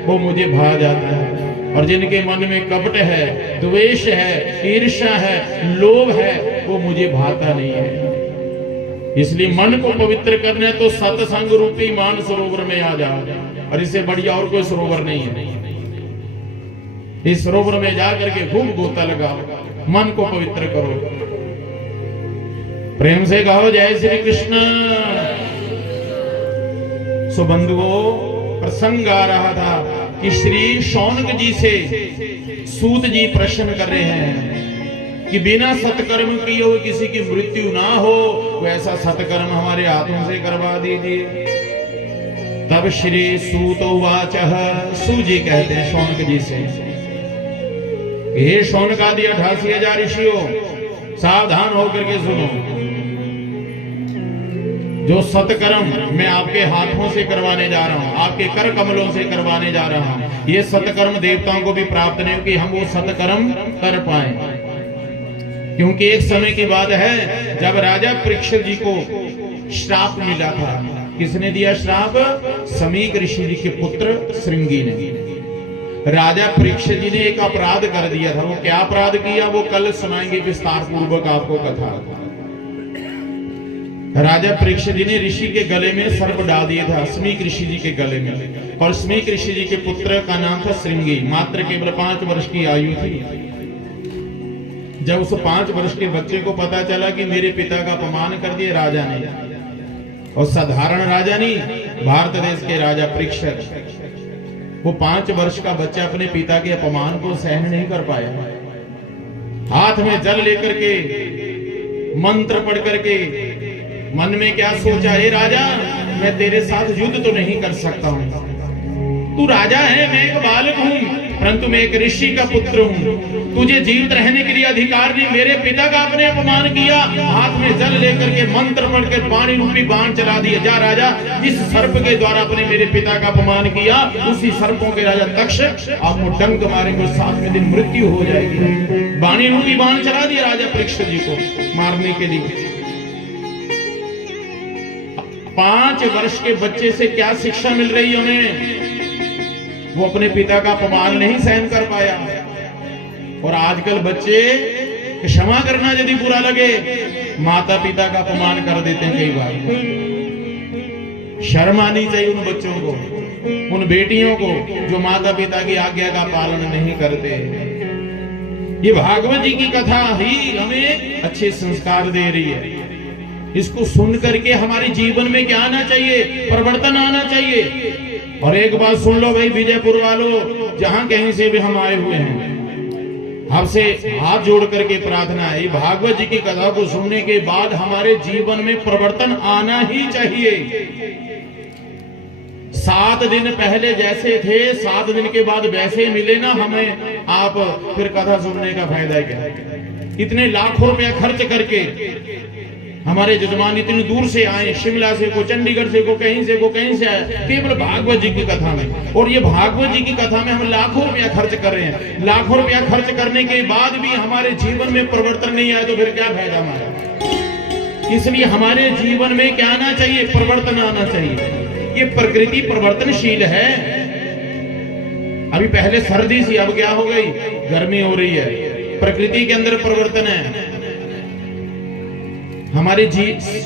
वो मुझे भा जाता है, और जिनके मन में कपट है, द्वेष है, ईर्ष्या है, लोभ है, वो मुझे भाता नहीं है। इसलिए मन को पवित्र करने तो सत्संग रूपी मान सरोवर में आ जाओ, और इससे बढ़िया और कोई सरोवर नहीं है। इस सरोवर में जाकर के खूब गोता लगाओ, मन को पवित्र करो। प्रेम से कहो जय श्री कृष्ण। सो बंधुओं, प्रसंग आ रहा था कि श्री शौनक जी से सूत जी प्रश्न कर रहे हैं कि बिना सत्कर्म किए हुए किसी की मृत्यु ना हो, वैसा सत्कर्म हमारे हाथों से करवा दीजिए। तब श्री सूत वाचः, सू जी कहते हैं शौनक जी से, हे शौनक आदि 88,000 ऋषियों, सावधान होकर के सुनो। जो सत्कर्म मैं आपके हाथों से करवाने जा रहा हूं, आपके कर कमलों से करवाने जा रहा हूं, ये सत्कर्म देवताओं को भी प्राप्त नहीं कि हम वो सत्कर्म कर पाए। क्योंकि एक समय की बात है जब राजा परीक्षित जी को श्राप मिला था। किसने दिया श्राप? समीक ऋषि जी के पुत्र श्रृंगी ने। राजा परीक्षित जी ने एक अपराध कर दिया था। वो क्या अपराध किया वो कल सुनाएंगे विस्तार पूर्वक आपको कथा। राजा परीक्षित जी ने ऋषि के गले में सर्प डाल दिया था, स्मीक ऋषि जी के गले में। और स्मीक ऋषि जी के पुत्र का नाम था श्रृंगी। मात्र केवल 5 वर्ष की आयु थी। जब उस 5 वर्ष के बच्चे को पता चला कि मेरे पिता का अपमान कर दिया राजा ने, और साधारण राजा नहीं, भारत देश के राजा परीक्षित, वो 5 वर्ष का बच्चा अपने पिता के अपमान को सहन नहीं कर पाया। हाथ में जल लेकर के, मंत्र पढ़ करके, मन में क्या सोचा, हे राजा मैं तेरे साथ युद्ध तो नहीं कर सकता हूं, तू राजा है, मैं एक बालक हूं, परंतु मैं एक ऋषि का पुत्र हूं, तुझे जीवित रहने के लिए अधिकार नहीं। मेरे पिता का आपने अपमान किया, हाथ में जल लेकर के मंत्र पढ़कर पानी रूपी बाण चला दिया। जा राजा, जिस सर्प के द्वारा अपने मेरे पिता का अपमान किया, उसी सर्पों के राजा तक्ष आपको डंक मारेंगे, 7वें दिन मृत्यु हो जाएगी। बाणी रूपी बाण चला दिया राजा परीक्षित जी को मारने के लिए। 5 वर्ष के बच्चे से क्या शिक्षा मिल रही है उन्हें? वो अपने पिता का अपमान नहीं सहन कर पाया। और आजकल बच्चे क्षमा करना यदि बुरा लगे, माता पिता का अपमान कर देते हैं कई बार। शर्म आनी चाहिए उन बच्चों को, उन बेटियों को जो माता पिता की आज्ञा का पालन नहीं करते। ये भागवत जी की कथा ही हमें अच्छे संस्कार दे रही है। इसको सुन करके हमारे जीवन में क्या आना चाहिए? परिवर्तन आना चाहिए। और एक बात सुन लो भाई विजयपुर वालों, जहां कहीं से भी हम आए हुए हैं, आपसे हाथ जोड़ करके प्रार्थना है, भागवत जी की कथा को सुनने के बाद हमारे जीवन में परिवर्तन आना ही चाहिए। 7 दिन पहले जैसे थे, 7 दिन के बाद वैसे मिले ना हमें, आप फिर कथा सुनने का फायदा क्या है? इतने लाखों रुपया खर्च करके हमारे जजमान इतनी दूर से आए, शिमला से, को चंडीगढ़ से, को कहीं से आए, केवल भागवत जी की कथा में। और ये भागवत जी की कथा में हम लाखों रुपया खर्च कर रहे हैं। लाखों रुपया खर्च करने के बाद भी हमारे जीवन में परिवर्तन नहीं आया तो फिर क्या फायदा हमारा। इसलिए हमारे जीवन में क्या आना चाहिए? परिवर्तन आना चाहिए। ये प्रकृति परिवर्तनशील है। अभी पहले सर्दी सी, अब क्या हो गई? गर्मी हो रही है। प्रकृति के अंदर परिवर्तन है। हमारे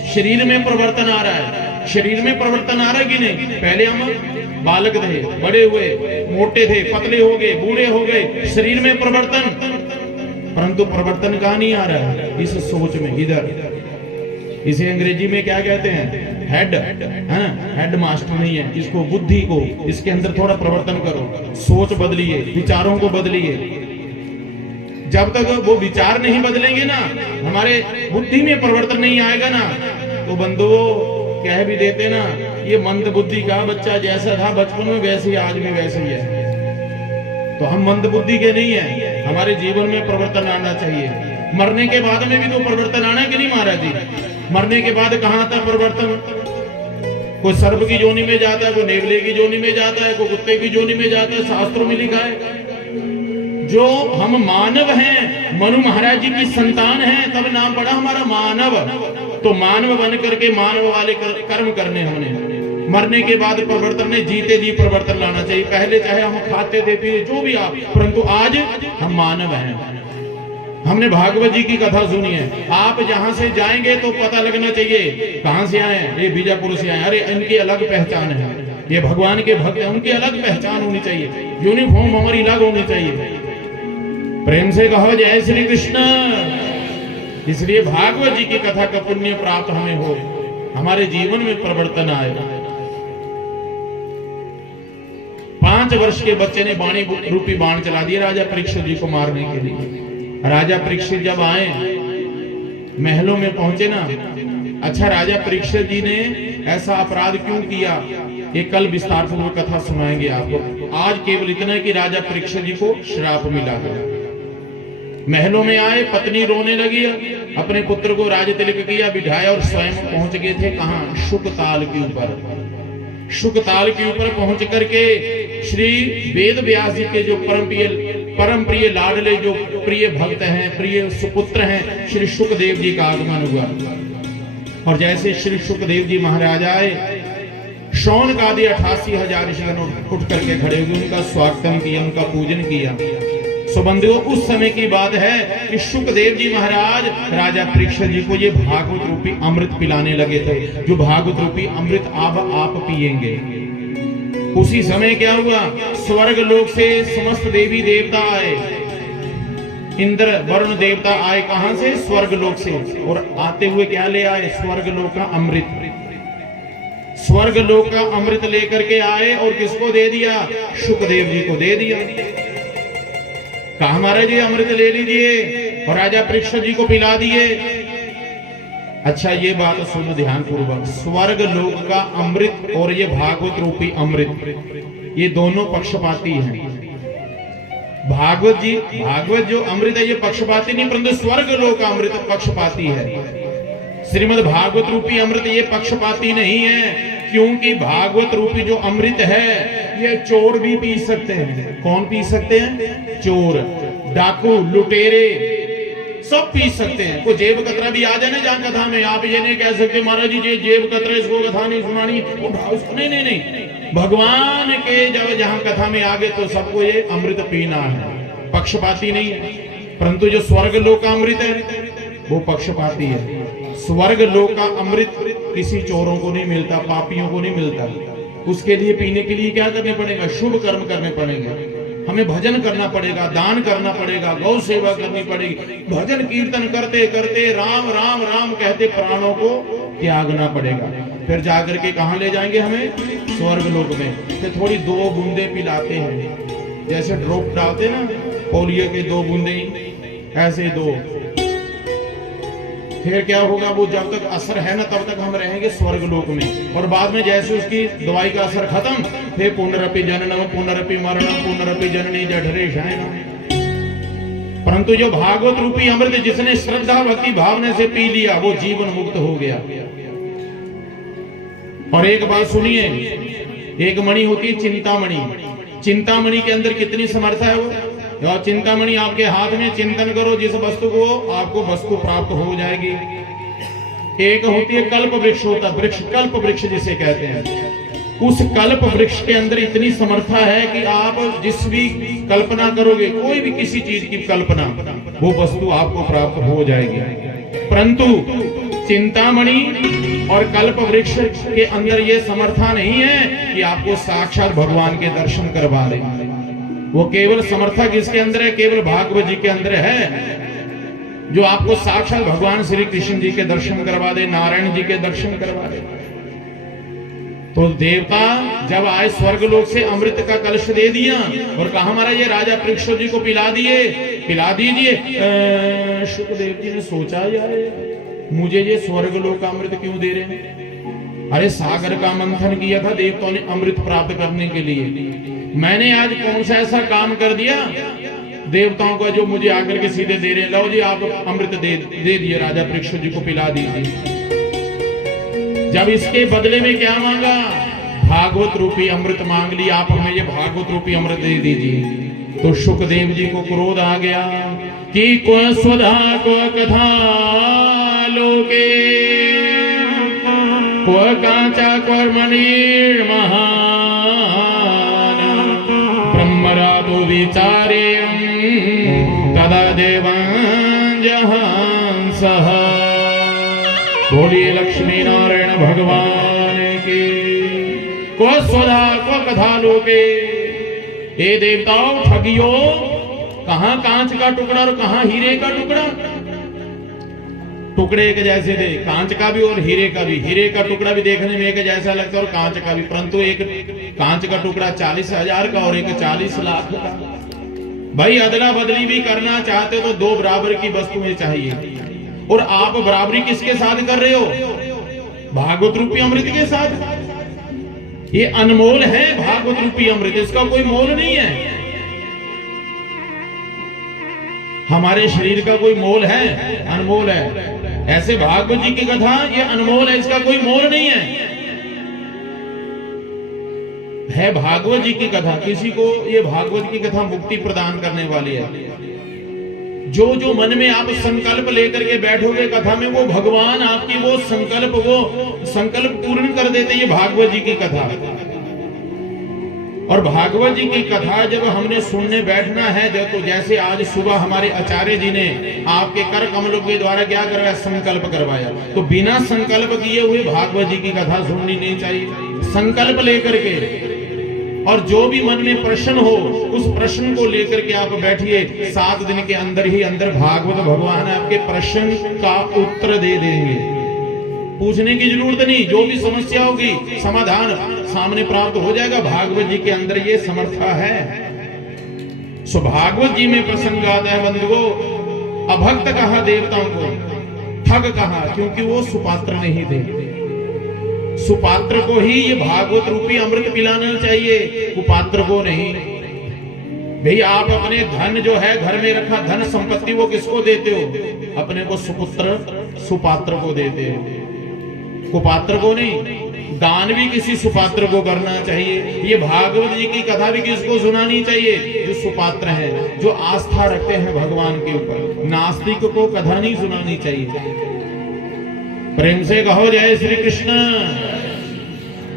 शरीर में परिवर्तन आ रहा है। शरीर में परिवर्तन आ रहा है कि नहीं? पहले हम बालक थे, बड़े हुए, मोटे थे, पतले हो गए, बूढ़े हो गए, शरीर में परिवर्तन। परंतु परिवर्तन कहां नहीं आ रहा है? इस सोच में। इधर इसे अंग्रेजी में क्या कहते हैं? हेड। हेड मास्टर नहीं है। इसको, बुद्धि को, इसके अंदर थोड़ा परिवर्तन करो। सोच बदलिए, विचारों को बदलिए। जब तक वो विचार नहीं बदलेंगे ना, हमारे बुद्धि में परिवर्तन नहीं आएगा ना, तो बंधुओं कह भी देते ना, ये मंद बुद्धि का बच्चा जैसा था बचपन में वैसे ही आज भी वैसे ही है। तो हम मंद बुद्धि के नहीं है। हमारे जीवन में परिवर्तन आना चाहिए। मरने के बाद में भी तो परिवर्तन आना है कि नहीं महाराज जी? मरने के बाद कहां आता परिवर्तन? कोई सर्प की जोनी में जाता है, कोई नेवले की जोनी में जाता है, कोई कुत्ते की जोनी में जाता है। शास्त्रों में लिखा है जो हम मानव हैं, मनु महाराज जी की संतान हैं, तब नाम पड़ा हमारा मानव। तो मानव बन करके मानव वाले कर्म करने हमने। मरने के बाद परिवर्तन नहीं, जीते जी परिवर्तन लाना चाहिए। पहले चाहे हम खाते थे पीते जो भी आप, परंतु आज हम मानव हैं। हमने भागवत जी की कथा सुनी है। आप जहां से जाएंगे तो पता लगना चाहिए कहां से आए हैं। ये बीजापुर से आए, अरे इनकी अलग पहचान है। ये भगवान के भक्त हैं, उनकी अलग पहचान होनी चाहिए। यूनिफॉर्म हमारी अलग होनी चाहिए। प्रेम से कहो जय श्री कृष्ण। इसलिए भागवत जी की कथा का पुण्य प्राप्त हमें हो, हमारे जीवन में परिवर्तन आए। 5 वर्ष के बच्चे ने वाणी रूपी बाण चला दिया राजा परीक्षित जी को मारने के लिए। राजा परीक्षित जब आए, महलों में पहुंचे ना, अच्छा राजा परीक्षित जी ने ऐसा अपराध क्यों किया, ये कल विस्तार पूर्वक कथा सुनाएंगे आपको। आज केवल इतना है कि राजा परीक्षित जी को श्राप मिला है। महलों में आए, पत्नी रोने लगी, अपने पुत्र को राज तिलक किया, बिठाया और स्वयं पहुंच गए थे कहां? शुकताल के ऊपर। शुकताल के ऊपर पहुंच करके श्री वेद व्यास जी के जो परम प्रिय लाडले, जो प्रिय भक्त हैं, प्रिय सुपुत्र हैं, श्री सुखदेव जी का आगमन हुआ। और जैसे श्री सुखदेव जी महाराज आए, शौन का आदि 88,000 ऋषिगण उठ करके खड़े हुए, उनका स्वागतम किया, उनका पूजन किया। सो बंधुओं, उस समय की बात है कि सुखदेव जी महाराज राजा परीक्षित जी को ये भागवत रूपी अमृत पिलाने लगे थे। जो भागवत रूपी अमृत आप पिएंगे। उसी समय क्या हुआ? स्वर्ग लोक से समस्त देवी देवता आए। इंद्र वरुण देवता आए कहां से? स्वर्ग लोक से। और आते हुए क्या ले आए? स्वर्ग लोक का अमृत। स्वर्ग लोक का अमृत लेकर के आए और किसको दे दिया? सुखदेव जी को दे दिया। कहा महाराज जी अमृत ले लीजिए और राजा परीक्षित जी को पिला दिए। अच्छा ये बात सुनो ध्यान पूर्वक, स्वर्ग लोक का अमृत और ये भागवत रूपी अमृत, ये दोनों पक्षपाती हैं। भागवत जो अमृत है ये पक्षपाती नहीं, परंतु स्वर्ग लोक का अमृत पक्षपाती है। श्रीमद् भागवत रूपी अमृत ये पक्षपाती नहीं है, क्योंकि भागवत रूपी जो अमृत है ये चोर भी पी सकते हैं। कौन पी सकते हैं? चोर, डाकू, लुटेरे सब पी सकते हैं। कोई जेब कतरा भी आ जाए ना जहां कथा में, आप ये नहीं कह सकते महाराज जी ये जेब कतरा, इसको कथा नहीं सुनानी, नहीं। भगवान के जब जहां कथा में आ गए तो सबको ये अमृत पीना है, पक्षपाती नहीं है। परंतु जो स्वर्ग लोक का अमृत है वो पक्षपाती है। स्वर्ग लोक का अमृत किसी चोरों को नहीं मिलता, पापियों को नहीं मिलता। उसके लिए पीने के लिए क्या करने पड़ेगा? शुभ कर्म करने पड़ेंगे। हमें भजन करना पड़ेगा, दान करना पड़ेगा, गौ सेवा करनी पड़ेगी, भजन कीर्तन करते करते राम राम राम कहते प्राणों को त्यागना पड़ेगा। फिर जाकर के कहां ले जाएंगे हमें? स्वर्ग लोक में। फिर थोड़ी 2 बूंदे पिलाते हैं, जैसे ड्रॉप डालते ना पोलियो के 2 बूंदे, ऐसे 2। फिर क्या होगा? वो जब तक असर है ना तब तक हम रहेंगे स्वर्ग लोक में, और बाद में जैसे उसकी दवाई का असर खत्म, फिर पुनरपि जननम पुनरपि मरणम पुनरपि जननी जठरे शयनम। परंतु जो भागवत रूपी अमृत जिसने श्रद्धा भक्ति भावना से पी लिया वो जीवन मुक्त हो गया। और एक बात सुनिए, एक मणि होती है चिंतामणि। चिंतामणि के अंदर कितनी समर्था है वो। चिंतामणि आपके हाथ में, चिंतन करो जिस वस्तु को, आपको वस्तु प्राप्त हो जाएगी। एक होती है कल्प वृक्ष, होता वृक्ष, कल्प वृक्ष जिसे कहते हैं। उस कल्प वृक्ष के अंदर इतनी समर्था है कि आप जिस भी कल्पना करोगे, कोई भी किसी चीज की कल्पना, वो वस्तु आपको प्राप्त हो जाएगी। परंतु चिंतामणि और कल्प वृक्ष के अंदर ये समर्था नहीं है कि आपको साक्षात भगवान के दर्शन करवा दे। वो केवल समर्था किसके अंदर है? केवल भागवत जी के अंदर है, जो आपको साक्षात भगवान श्री कृष्ण जी के दर्शन करवा दे, नारायण जी के दर्शन करवा दे। तो देवता जब आए स्वर्ग लोक से अमृत का कलश दे दिया और कहा हमारा ये राजा परीक्षित जी को पिला दीजिए। शुकदेव जी ने सोचा यार मुझे ये स्वर्ग लोक का अमृत क्यों दे रहे हैं? अरे सागर का मंथन किया था देवताओं ने अमृत प्राप्त करने के लिए। मैंने आज कौन सा ऐसा काम कर दिया देवताओं को जो मुझे आकर के सीधे दे रहे हैं, लो जी आप अमृत दे दिए, राजा परीक्षित जी को पिला दीजिए। जब इसके बदले में क्या मांगा? भागवत रूपी अमृत मांग लिया, आप हमें ये भागवत रूपी अमृत दे दीजिए। तो शुकदेव जी को क्रोध आ गया कि को स्वधा को कथा लोके को कांचा को मणिर महान ब्रह्मरातो विचारे तदा देवां जहां सह। बोलिए लक्ष्मी नारायण भगवान की। को स्वधा को कथा लोगे। हे देवताओं ठगियो, कहां कांच का टुकड़ा और कहां हीरे का टुकड़ा। टुकड़े एक जैसे थे, कांच का भी और हीरे का भी। हीरे का टुकड़ा भी देखने में एक जैसा लगता है और कांच का भी, परंतु एक कांच का टुकड़ा 40,000 का और एक 40 लाख का। भाई अदला बदली भी करना चाहते तो दो बराबर की वस्तुएं चाहिए, और आप बराबरी किसके साथ कर रहे हो? भागवत रूपी अमृत के साथ। ये अनमोल है भागवत रूपी अमृत, इसका कोई मोल नहीं है। हमारे शरीर का कोई मोल है? अनमोल है। ऐसे भागवत जी की कथा ये अनमोल है, इसका कोई मोल नहीं है भागवत जी की कथा। किसी को ये भागवत की कथा मुक्ति प्रदान करने वाली है। जो जो मन में आप संकल्प लेकर के बैठोगे कथा में, वो भगवान आपकी वो संकल्प पूर्ण कर देते। ये भागवत जी की कथा। और भागवत जी की कथा जब हमने सुनने बैठना है, जब तो जैसे आज सुबह हमारे आचार्य जी ने आपके कर कमलों के द्वारा क्या करवाया? संकल्प करवाया। तो बिना संकल्प किए हुए भागवत जी की कथा सुननी नहीं चाहिए। संकल्प लेकर के, और जो भी मन में प्रश्न हो उस प्रश्न को लेकर के आप बैठिए। 7 दिन के अंदर ही अंदर भागवत भगवान आपके प्रश्न का उत्तर दे देंगे। पूछने की जरूरत नहीं, जो भी समस्या होगी समाधान सामने प्राप्त हो जाएगा। भागवत जी के अंदर ये समर्था है। सो भागवत जी में प्रसंग आता है बंधुओं, अभक्त कहा देवताओं को, ठग कहा, क्योंकि वो सुपात्र नहीं थे। सुपात्र को ही ये भागवत रूपी अमृत पिलाना चाहिए, कुपात्र को नहीं। भाई आप अपने धन जो है घर में रखा धन संपत्ति, वो किसको देते हो? अपने को सुपुत्र सुपात्र को देते हो, कुपात्र को नहीं। दान भी किसी सुपात्र को करना चाहिए। ये भागवत जी की कथा भी किसको सुनानी चाहिए? जो सुपात्र है, जो आस्था रखते हैं भगवान के ऊपर। नास्तिक को कथा नहीं सुनानी चाहिए। प्रेम से कहो जय श्री कृष्ण।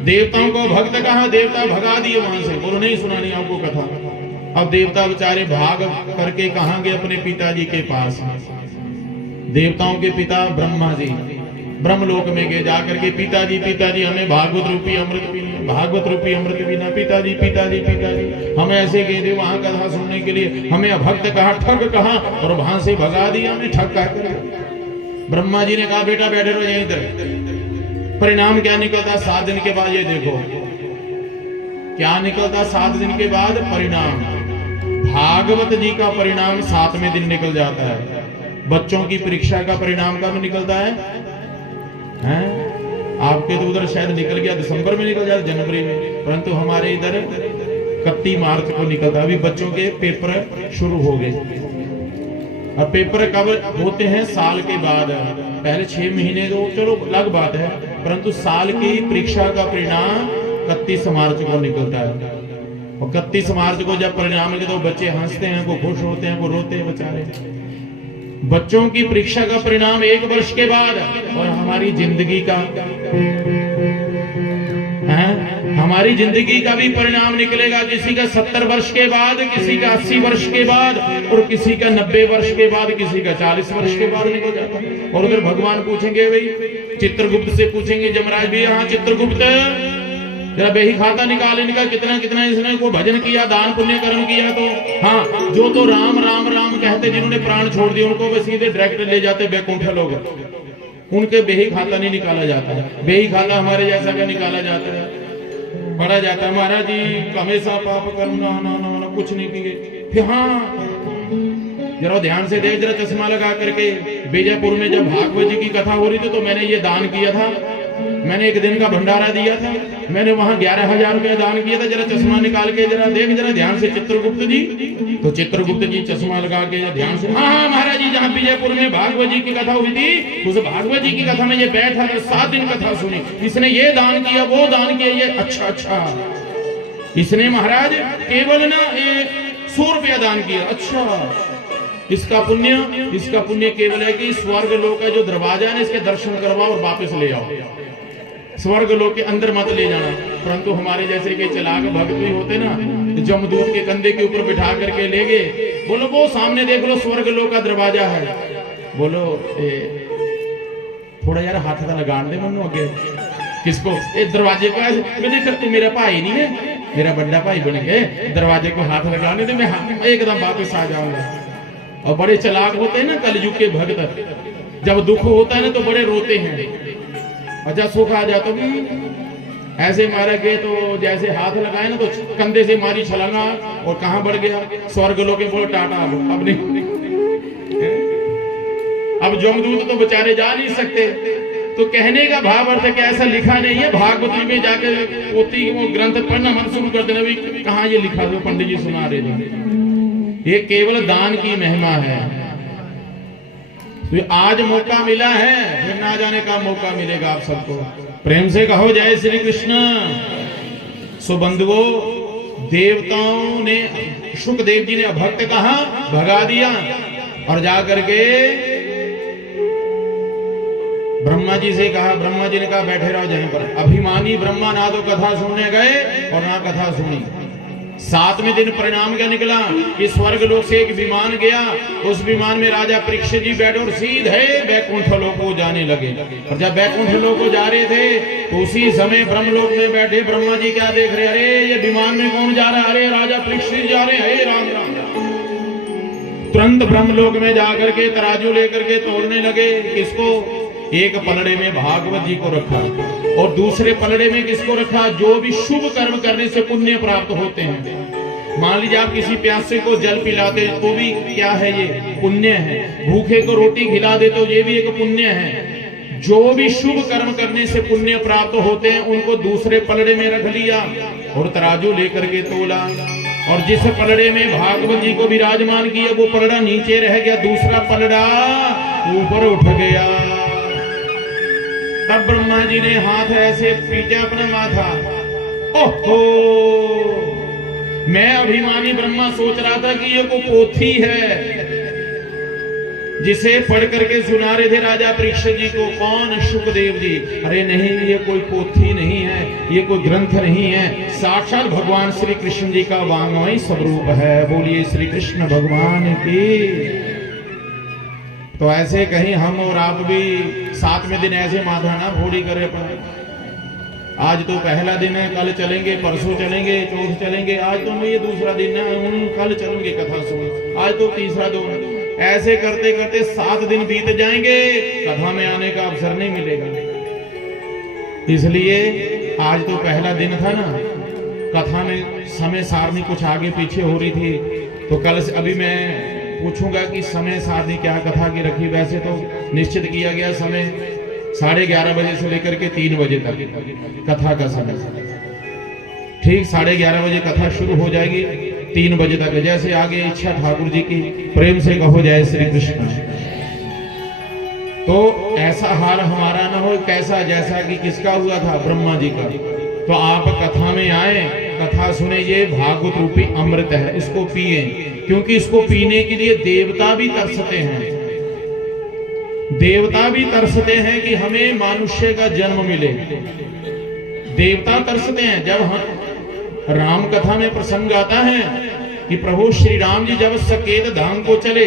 देवताओं को भक्त कहा, देवता भगा दिए वहां से, बोलो नहीं सुनानी आपको कथा। अब देवता बेचारे भाग करके कहां गए? अपने पिताजी के पास। देवताओं के पिता ब्रह्मा जी ब्रह्मलोक में गए। जाकर के पिताजी हमें भागवत रूपी अमृत पीना, भागवत रूपी अमृत पीना। पिताजी हमें ऐसे गए थे वहां कथा सुनने के लिए, हमें अभक्त कहा, ठग कहा, और वहां से भगा दिया हमें ठग कहकर। ब्रह्मा जी ने कहा बेटा बैठे रहो यहीं इधर। परिणाम क्या निकलता 7 दिन के बाद? ये देखो क्या निकलता 7 दिन के बाद परिणाम। भागवत जी का परिणाम 7वें दिन निकल जाता है। बच्चों की परीक्षा का परिणाम कब निकलता है? आपके तो उधर शायद निकल गया दिसंबर में निकल जाता, जनवरी में, परंतु हमारे इधर 31 मार्च को निकलता। अभी बच्चों के पेपर शुरू हो गए। और पेपर कब होते हैं? साल के बाद। पहले 6 महीने तो चलो अलग बात है, परंतु साल की परीक्षा का परिणाम 31 मार्च को निकलता है। और 31 मार्च को जब परिणाम निकलता है तो बच्चे हंसते हैं, को खुश होते हैं, को रोते हैं बेचारे। बच्चों की परीक्षा का परिणाम 1 वर्ष के बाद, और हमारी जिंदगी का हमारी जिंदगी का भी परिणाम निकलेगा। किसी का 70 वर्ष के बाद, किसी का 80 वर्ष के बाद, और किसी का 90 वर्ष के बाद, किसी का 40 वर्ष के बाद निकल जाता है। और उधर भगवान पूछेंगे, भाई चित्रगुप्त से पूछेंगे, जमराज भी, हाँ चित्रगुप्त जरा बही खाता निकाल इनका, कितना कितना इसने को भजन किया, दान पुण्य कर्म किया। तो हाँ, जो तो राम राम राम कहते, जिन्होंने प्राण छोड़ दिए उनको वे सीधे डायरेक्ट ले जाते बैकुंठ लोग, उनके बेही खाता नहीं निकाला जाता है। बेही खाता हमारे जैसा का निकाला जाता है, पढ़ा जाता है, महाराज जी हमेशा पाप कर्म ना कुछ नहीं किए। फिर हाँ जरा ध्यान से देख, जरा चश्मा लगा करके, बीजापुर में जब भागवत जी की कथा हो रही थी तो मैंने ये दान किया था, मैंने 1 दिन का भंडारा दिया था, मैंने वहां 11,000 रुपया दान किया था। जरा चश्मा निकाल के जरा देख, जरा ध्यान से चित्रगुप्त जी। तो चित्रगुप्त जी चश्मा लगा के ध्यान से, हाँ महाराज जी जहाँ विजयपुर में भागवत जी की कथा हुई थी, उस भागवत जी की कथा में ये बैठा था, 7 दिन कथा सुनी, इसने ये दान किया, वो दान किया, ये अच्छा इसने महाराज केवल ना 100 रुपया दान किया। अच्छा, इसका पुण्य केवल है कि स्वर्ग लोक का जो दरवाजा है ना, इसके दर्शन करवाओ और वापस ले आओ। स्वर्ग लोक के अंदर मत ले जाना। परंतु हमारे जैसे के चलाक भक्त भी होते ना, जमदूत के कंधे के ऊपर बिठा करके ले गए, बोलो वो सामने देख लो स्वर्ग लोक का दरवाजा है, बोलो थोड़ा यार हाथ था लगान दे मनु अगे किसको, दरवाजे को मैंने करते, मेरा भाई नहीं है, मेरा बड़ा भाई बन गए, दरवाजे को हाथ लगाने दे, मैं एकदम वापस आ जाऊंगा। और बड़े चलाक होते हैं ना कलयुग के भक्त, जब दुख होता है ना तो बड़े रोते हैं, और जब सुख आ जाता ऐसे मारा गए तो जैसे हाथ लगाए ना तो कंधे से मारी छलांगा और कहां बढ़ गया, स्वर्ग लोक में। बोलो टाटा, अब नहीं, अब जमदूत तो बेचारे जा नहीं सकते। तो कहने का भाव अर्थ है ऐसा लिखा नहीं है, भागवत में जाकर पोती वो ग्रंथ पढ़ना मत शुरू कर देना, भी कहां ये लिखा जो पंडित जी सुना रहे थे। ये केवल दान की महिमा है। तो आज मौका मिला है, फिर ना जाने का मौका मिलेगा आप सबको। प्रेम से कहो जय श्री कृष्ण। सो बंधुओं, देवताओं ने, शुकदेव जी ने भक्त कहा भगा दिया, और जाकर के ब्रह्मा जी से कहा, ब्रह्मा जी ने कहा बैठे रहो जहीं पर। अभिमानी ब्रह्मा ना तो कथा सुनने गए और ना कथा सुनी। 7वें दिन परिणाम क्या निकला कि स्वर्ग लोक से एक विमान गया, उस विमान में राजा परीक्षित जी बैठे और सीधे बैकुंठ लोक को जाने लगे। और जब बैकुंठ लोक को जा रहे थे तो उसी समय ब्रह्मलोक में बैठे ब्रह्मा जी क्या देख रहे, अरे ये विमान में कौन जा रहा है, अरे राजा परीक्षित जा रहे हैं, राम राम। तुरंत ब्रह्मलोक में जाकर के तराजू लेकर के तोड़ने लगे। किसको? एक पलड़े में भागवत जी को रखा और दूसरे पलड़े में किसको रखा? जो भी शुभ कर्म करने से पुण्य प्राप्त होते हैं। मान लीजिए आप किसी प्यासे को जल पिलाते तो भी क्या है, ये पुण्य है। भूखे को रोटी खिला दे तो ये भी एक पुण्य है। जो भी शुभ कर्म करने से पुण्य प्राप्त होते हैं उनको दूसरे पलड़े में रख लिया और तराजू लेकर के तोला। और जिस पलड़े में भागवत जी को विराजमान किया वो पलड़ा नीचे रह गया, दूसरा पलड़ा ऊपर उठ गया। तब ब्रह्मा जी ने हाथ ऐसे पीटा अपना माथा। ओहो, मैं अभिमानी ब्रह्मा सोच रहा था कि ये को पोथी है जिसे पढ़ करके सुना रहे थे राजा परीक्षित जी को। कौन? शुकदेव जी। अरे नहीं, ये कोई पोथी नहीं है, ये कोई ग्रंथ नहीं है, साक्षात भगवान श्री कृष्ण जी का वांग्मय स्वरूप है। बोलिए श्री कृष्ण भगवान की। तो ऐसे कहीं हम और आप भी 7वें दिन ऐसे माथा ना फोड़ी करे अपना। आज तो पहला दिन है, कल चलेंगे, परसों चलेंगे, चौथ चलेंगे, आज तो ये दूसरा दिन है, कल चलेंगे कथा सुन, आज तो तीसरा दिन। ऐसे करते करते 7 दिन बीत जाएंगे, कथा में आने का अवसर नहीं मिलेगा। इसलिए आज तो पहला दिन था ना, कथा में समय सारणी कुछ आगे पीछे हो रही थी, तो कल से अभी मैं पूछूंगा कि समय सारणी क्या कथा की रखी। वैसे तो निश्चित किया गया समय 11:30 बजे से लेकर के 3 बजे तक कथा का समय। ठीक 11:30 बजे कथा शुरू हो जाएगी, 3 बजे तक, जैसे आगे इच्छा ठाकुर जी की, प्रेम से कहो जय श्री कृष्ण। तो ऐसा हाल हमारा ना हो, कैसा जैसा कि किसका हुआ था, ब्रह्मा जी का। तो आप कथा में आए, कथा सुने, ये भागवत रूपी अमृत है, इसको पिए, क्योंकि इसको पीने के लिए देवता भी तरसते हैं। देवता भी तरसते हैं कि हमें मनुष्य का जन्म मिले। देवता तरसते हैं। जब हम राम कथा में प्रसंग आता है कि प्रभु श्री राम जी जब सकेत धाम को चले,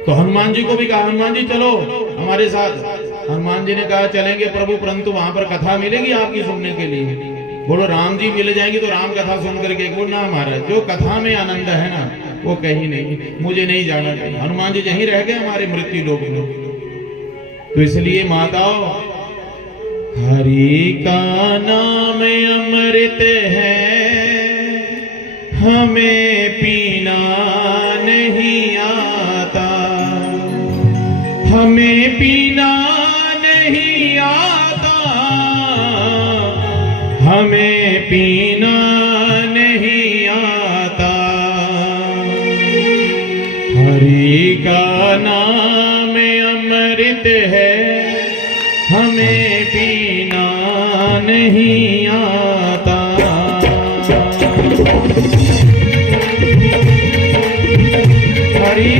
तो हनुमान जी को भी कहा, हनुमान जी चलो हमारे साथ। हनुमान जी ने कहा चलेंगे प्रभु, परंतु वहां पर कथा मिलेगी आपकी सुनने के लिए। बोलो राम जी मिल जाएंगे तो राम कथा सुन करके बोलना, हमारा जो कथा में आनंद है ना वो कहीं नहीं, मुझे नहीं जाना चाहिए। हनुमान जी यहीं रह गए हमारे मृत्यु लोक में। तो इसलिए माताओं, हरि का नाम अमृत है, हमें पीना नहीं आता, हमें पीना नहीं आता, हमें पीना नहीं आता। हरि का नाम अमृत है, हमें पीना नहीं आता। हरि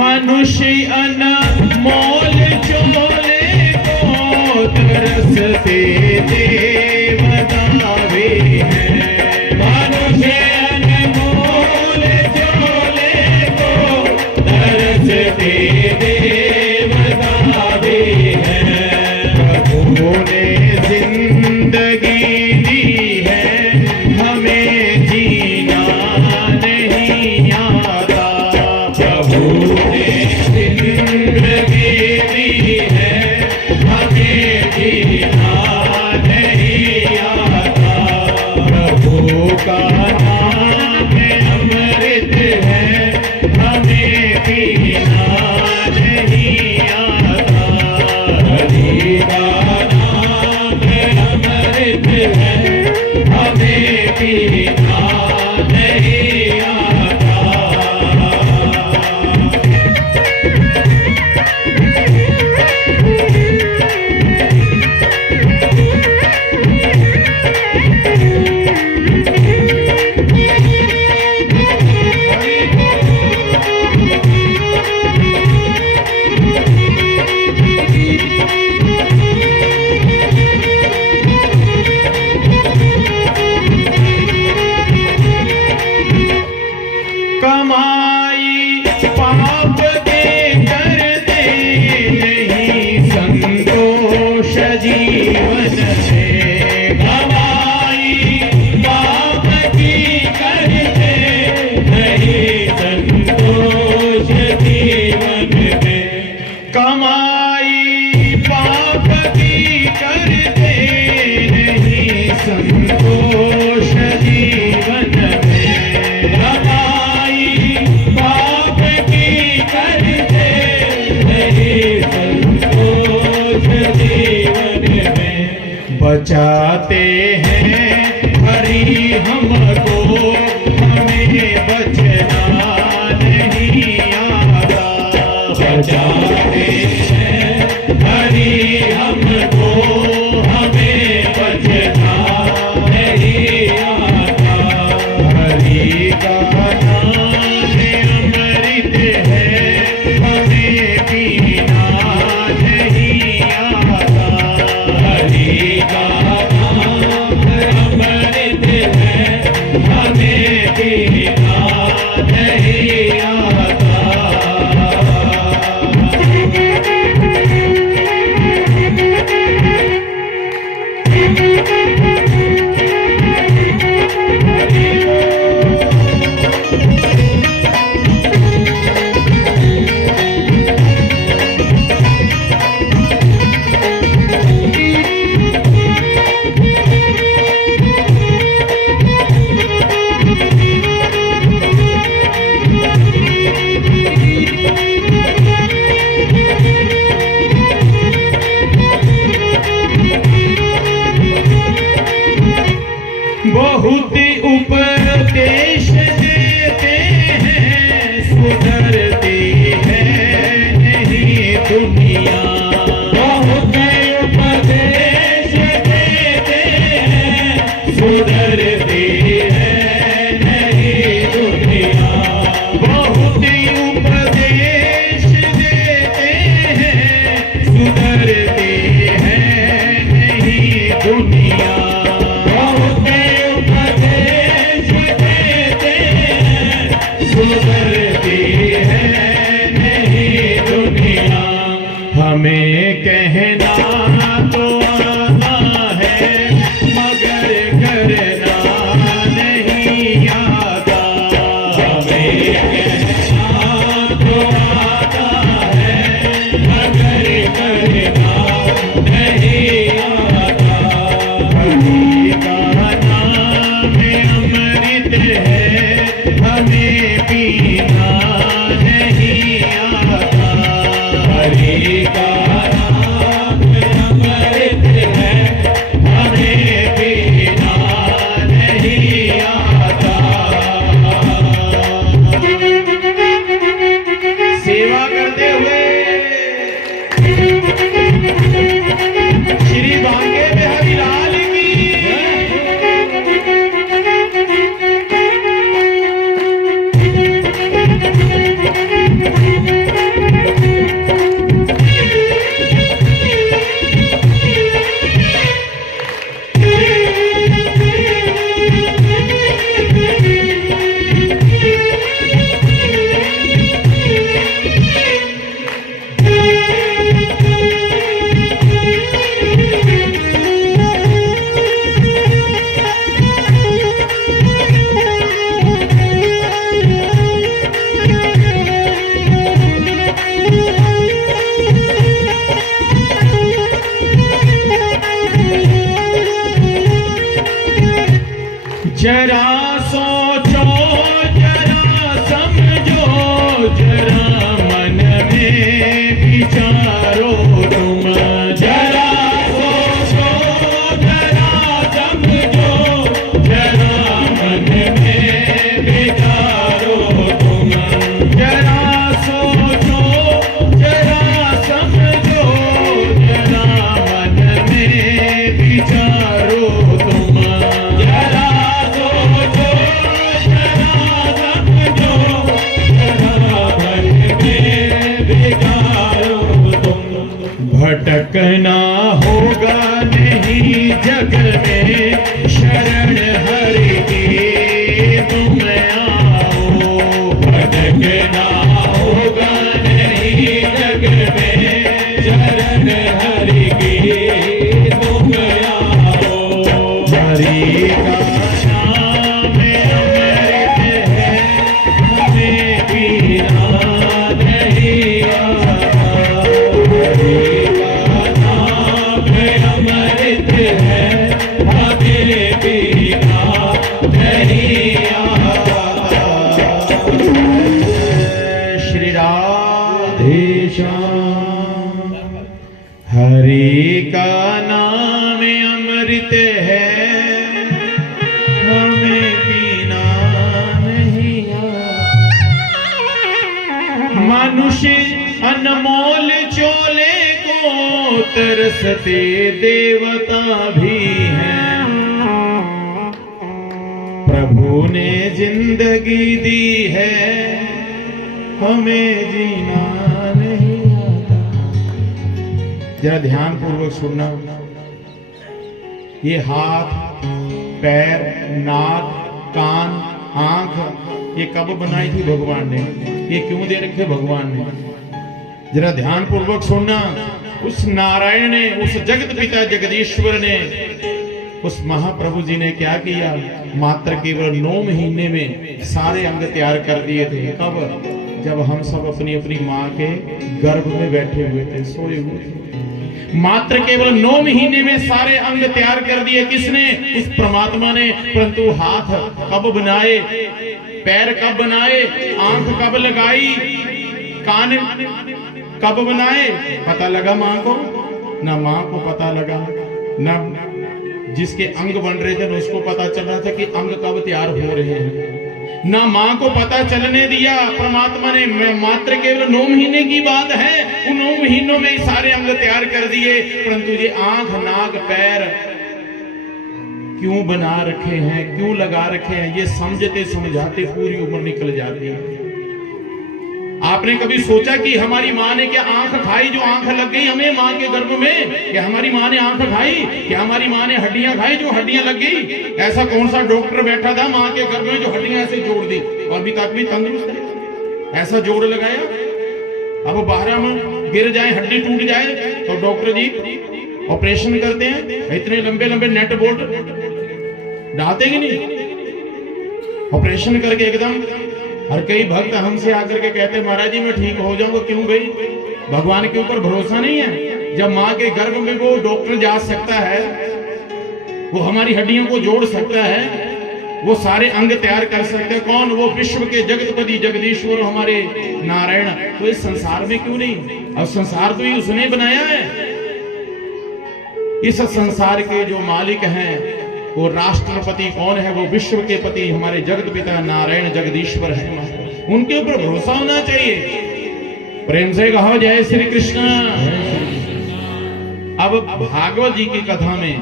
मनुष्य अनमोल चोले को तरसते देवता वे हैं। मनुष्य अनमोल चोले को तरसते देवता वे हैं। प्रभु ने जिंदगी दी है, हमें जीना नहीं आता। प्रभु का नाम अमृत है, हमें पीना नहीं आता। हरि का नाम अमृत है, हमें पीना नहीं आता। कमाई पाप की करते नहीं संतोष जीवन में, कमाई पाप की करते नहीं संतोष जीवन में। बचाते हैं हरि हमको, हमें बचना नहीं आता। बचाते हैं हरि हमको, हमें बचना नहीं आता। हरि का नाम अमृत है, हमें पीना नहीं आता। हरि का नाम अमृत है, हमें पीना नहीं आता। बहुत उपदेश देते हैं, सुधरती है नहीं दुनिया। बहुत उपदेश देते हैं, सुधरती है नहीं दुनिया। बहुत उपदेश देते हैं, सुधरती है नहीं दुनिया। सुधरती है नहीं दुनिया। हमें कहना तो आना है, मगर करना नहीं आता। हमें कहना तो आता है, मगर करना नहीं आता। हरि का नाम अमृत है, हमें पीना नहीं आता। हरि का नाम अमृत है, हमें पीना नहीं आता। सेवा करते हुए श्री बांके बिहारी लाल की जरा सोचो, जरा समझो, जरा मन में विचारो तुम। जरा सोचो, जरा समझो, जरा मन में विचारो तुम। जरा सोचो, जरा समझो, जरा मन में विचारो तुम। जरा भटकना होगा नहीं जग में, शरण हरि की तुम आओ। भटकना होगा नहीं जग में, शरण हरि की तुम आओ। हरि का नाम अमृत है, हमें पीना नहीं आता। राम। हरि का नाम अमृत है, हमें पीना नहीं आता। मनुष्य अनमोल चोले को तरसते देवता भी हैं। प्रभु ने जिंदगी दी है, हमें जीना नहीं आता। जरा ध्यान पूर्वक सुनना। ये हाथ, पैर, नाक, कान, आंख, ये कब बनाई थी भगवान ने? ये क्यों दे रखे भगवान ने? जरा ध्यान पूर्वक सुनना। उस नारायण ने, उस जगत पिता जगदीश्वर ने, उस महाप्रभु जी ने क्या किया? मात्र केवल 9 महीने में सारे अंग तैयार कर दिए थे। कब? जब हम सब अपनी अपनी माँ के गर्भ में बैठे हुए थे, सोए हुए थे। मात्र केवल 9 महीने में सारे अंग तैयार कर दिए। किसने? इस परमात्मा ने। परंतु हाथ कब बनाए? पैर कब बनाए? आंख कब लगाई? कान कब बनाए? पता लगा मां को? ना मां को पता लगा, ना जिसके अंग बन रहे थे उसको पता चल रहा था कि अंग कब तैयार हो रहे हैं। ना मां को पता चलने दिया परमात्मा ने। मात्र केवल 9 महीने की बात है, उन 9 महीनों में सारे अंग तैयार कर दिए। परंतु ये आंख, नाक, पैर क्यों बना रखे हैं, क्यों लगा रखे हैं, ये समझते समझाते पूरी उम्र निकल जाती है। आपने कभी सोचा कि हमारी माँ ने क्या आंख खाई जो आंख लग गई हमें माँ के गर्भ में? क्या हमारी माँ ने आंख खाई? क्या हमारी माँ ने हड्डियां खाई जो हड्डियां लग गई? ऐसा कौन सा डॉक्टर बैठा था माँ के गर्भ में जो हड्डियां ऐसे जोड़ दी और अभी तक भी तंदुरुस्त है? ऐसा जोड़ लगाया। अब 12 में गिर जाए, हड्डी टूट जाए तो डॉक्टर जी ऑपरेशन करते हैं। इतने लंबे लंबे नेट बोल्ट डालते कि नहीं? ऑपरेशन करके एकदम। और कई भक्त हमसे आकर के कहते महाराज जी मैं ठीक हो जाऊंगा। क्यों भाई? भगवान के ऊपर भरोसा नहीं है? जब माँ के गर्भ में वो डॉक्टर जा सकता है, वो हमारी हड्डियों को जोड़ सकता है, वो सारे अंग तैयार कर सकते हैं। कौन? वो विश्व के जगतपति जगदीश्वर हमारे नारायण। तो इस संसार में क्यों नहीं? अब संसार तो ही उसने बनाया है। इस संसार के जो मालिक हैं वो राष्ट्रपति कौन है? वो विश्व के पति हमारे जगत पिता नारायण जगदीश्वर हैं। उनके ऊपर भरोसा होना चाहिए। प्रेम से कहो जय श्री कृष्ण। अब भागवत जी की कथा में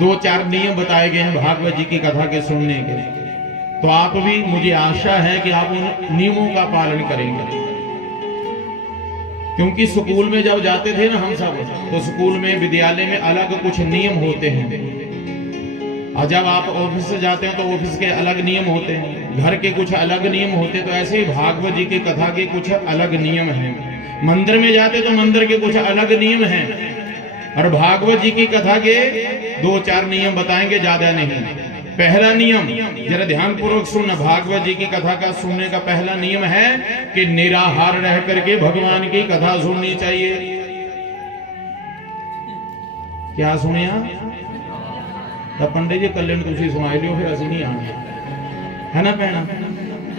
2-4 नियम बताए गए हैं भागवत जी की कथा के सुनने के। तो आप भी, मुझे आशा है कि आप उन नियमों का पालन करेंगे। क्योंकि स्कूल में जब जाते थे ना हम सब, तो स्कूल में, विद्यालय में अलग कुछ नियम होते हैं। और जब आप ऑफिस से जाते हैं तो ऑफिस के अलग नियम होते हैं, घर के कुछ अलग नियम होते हैं। तो ऐसे ही भागवत जी की कथा के कुछ अलग नियम हैं। मंदिर में जाते तो मंदिर के कुछ अलग नियम हैं। और भागवत जी की कथा के 2-4 नियम बताएंगे, ज्यादा नहीं। पहला नियम, जरा ध्यान पूर्वक सुनना। भागवत जी की कथा का सुनने का पहला नियम है कि निराहार रह करके भगवान की कथा सुननी चाहिए। क्या सुनिया? तब पंडित जी कल्याण तुम सुना लियो, फिर असं नहीं आना है ना भैना।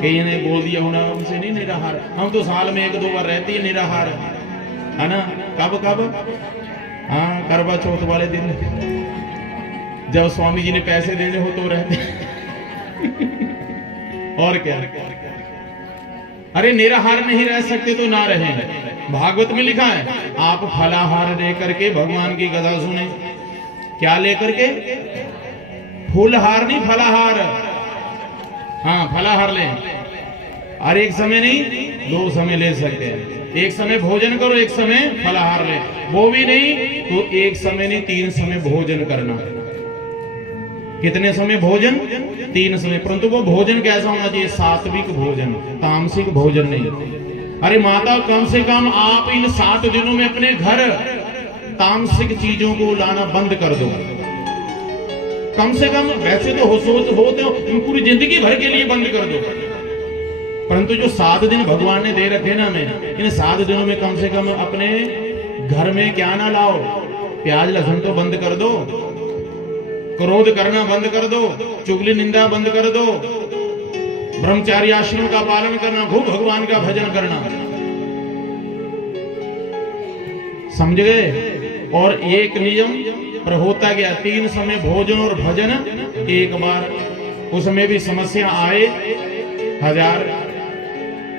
कई ने बोल दिया होना हमसे नहीं निराहार। हम तो साल में 1-2 बार रहती है निराहार, है ना। कब कब? हाँ, करवा चौथ वाले दिन, जब स्वामी जी ने पैसे देने हो तो रहते। और क्या? अरे निराहार नहीं रह सकते तो ना रहें। भागवत में लिखा है आप फलाहार लेकर के भगवान की कथा सुने। क्या लेकर के? फूलहार नहीं, फलाहार। हाँ, फलाहार ले। और एक समय नहीं, 2 समय ले सकते हैं। एक समय भोजन करो, एक समय फलाहार ले। वो भी नहीं तो एक समय नहीं, 3 समय भोजन करना। कितने समय भोजन? 3 समय। परंतु वो भोजन कैसा होना चाहिए? सात्विक भोजन, तामसिक भोजन नहीं। अरे माता, कम से कम आप इन 7 दिनों में अपने घर तामसिक चीजों को लाना बंद कर दो। कम से कम, वैसे तो होते हो पूरी जिंदगी भर के लिए बंद कर दो। परंतु जो 7 दिन भगवान ने दे रखे ना हमें, इन 7 दिनों में कम से कम अपने घर में क्या ना लाओ? प्याज लहसुन तो बंद कर दो, क्रोध करना बंद कर दो, चुगली निंदा बंद कर दो, ब्रह्मचार्य आश्रम का पालन करना, खूब भगवान का भजन करना। समझ गए। और एक नियम पर होता गया, 3 समय भोजन और भजन एक बार, उसमें भी समस्या आए 1000।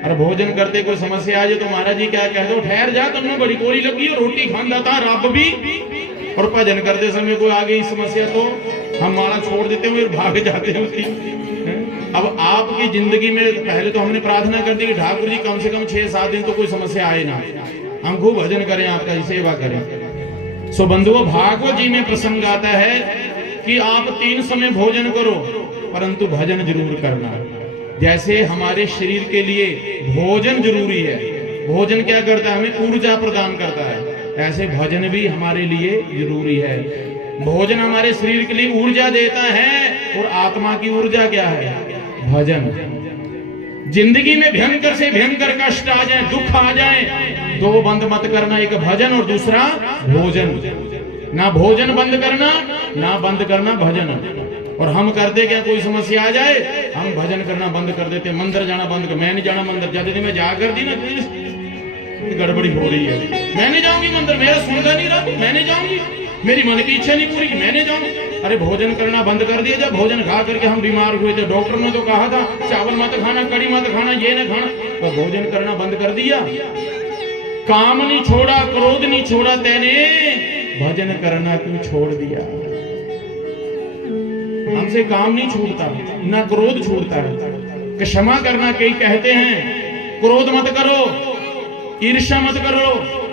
और भोजन करते कोई समस्या आ जाए तो महाराज जी क्या कहते हो, ठहर जा, तुमने बड़ी कोरी लगी और रोटी खांदा था रब भी। और भजन करते समय कोई आ गई समस्या तो हम माला छोड़ देते हैं और भाग जाते हैं उसकी। अब आपकी जिंदगी में पहले तो हमने प्रार्थना कर दी कि ठाकुर जी कम से कम 6-7 दिन तो कोई समस्या आए ना, हम खूब भजन करें, आपका सेवा करें। सो बंधुओं, भागवत जी में प्रसंग आता है कि आप 3 समय भोजन करो परंतु भजन जरूर करना। जैसे हमारे शरीर के लिए भोजन जरूरी है, भोजन क्या करता है, हमें ऊर्जा प्रदान करता है, ऐसे भजन भी हमारे लिए जरूरी है। भोजन हमारे शरीर के लिए ऊर्जा देता है और आत्मा की ऊर्जा क्या है, भजन। जिंदगी में भयंकर से भयंकर कष्ट आ जाए, दुख आ जाए, तो बंद मत करना, एक भजन और दूसरा भोजन। ना भोजन बंद करना, ना बंद करना भजन। और हम करते क्या, कोई समस्या आ जाए हम भजन करना बंद कर देते, मंदिर जाना बंद कर, मैं नहीं जाना मंदिर, जब दिन में जाकर दी ना गड़बड़ी हो रही है, मैं नहीं जाऊंगी मंदिर, मेरा सुनता नहीं रहा, मैं नहीं जाऊंगी, मेरी मन की इच्छा नहीं पूरी कि मैं नहीं जाऊंगी। अरे भोजन करना बंद कर दिया। जब भोजन खा करके हम बीमार हुए थे, डॉक्टर ने तो कहा था चावल मत खाना, कड़ी मत खाना, ये न खाना, तो भोजन करना बंद कर दिया। काम नहीं छोड़ा, क्रोध नहीं छोड़ा, तेने भजन करना क्यों छोड़ दिया। हमसे काम नहीं छूटता, ना क्रोध छूटता है। क्षमा करना, कई कहते हैं क्रोध मत करो, ईर्ष्या मत करो,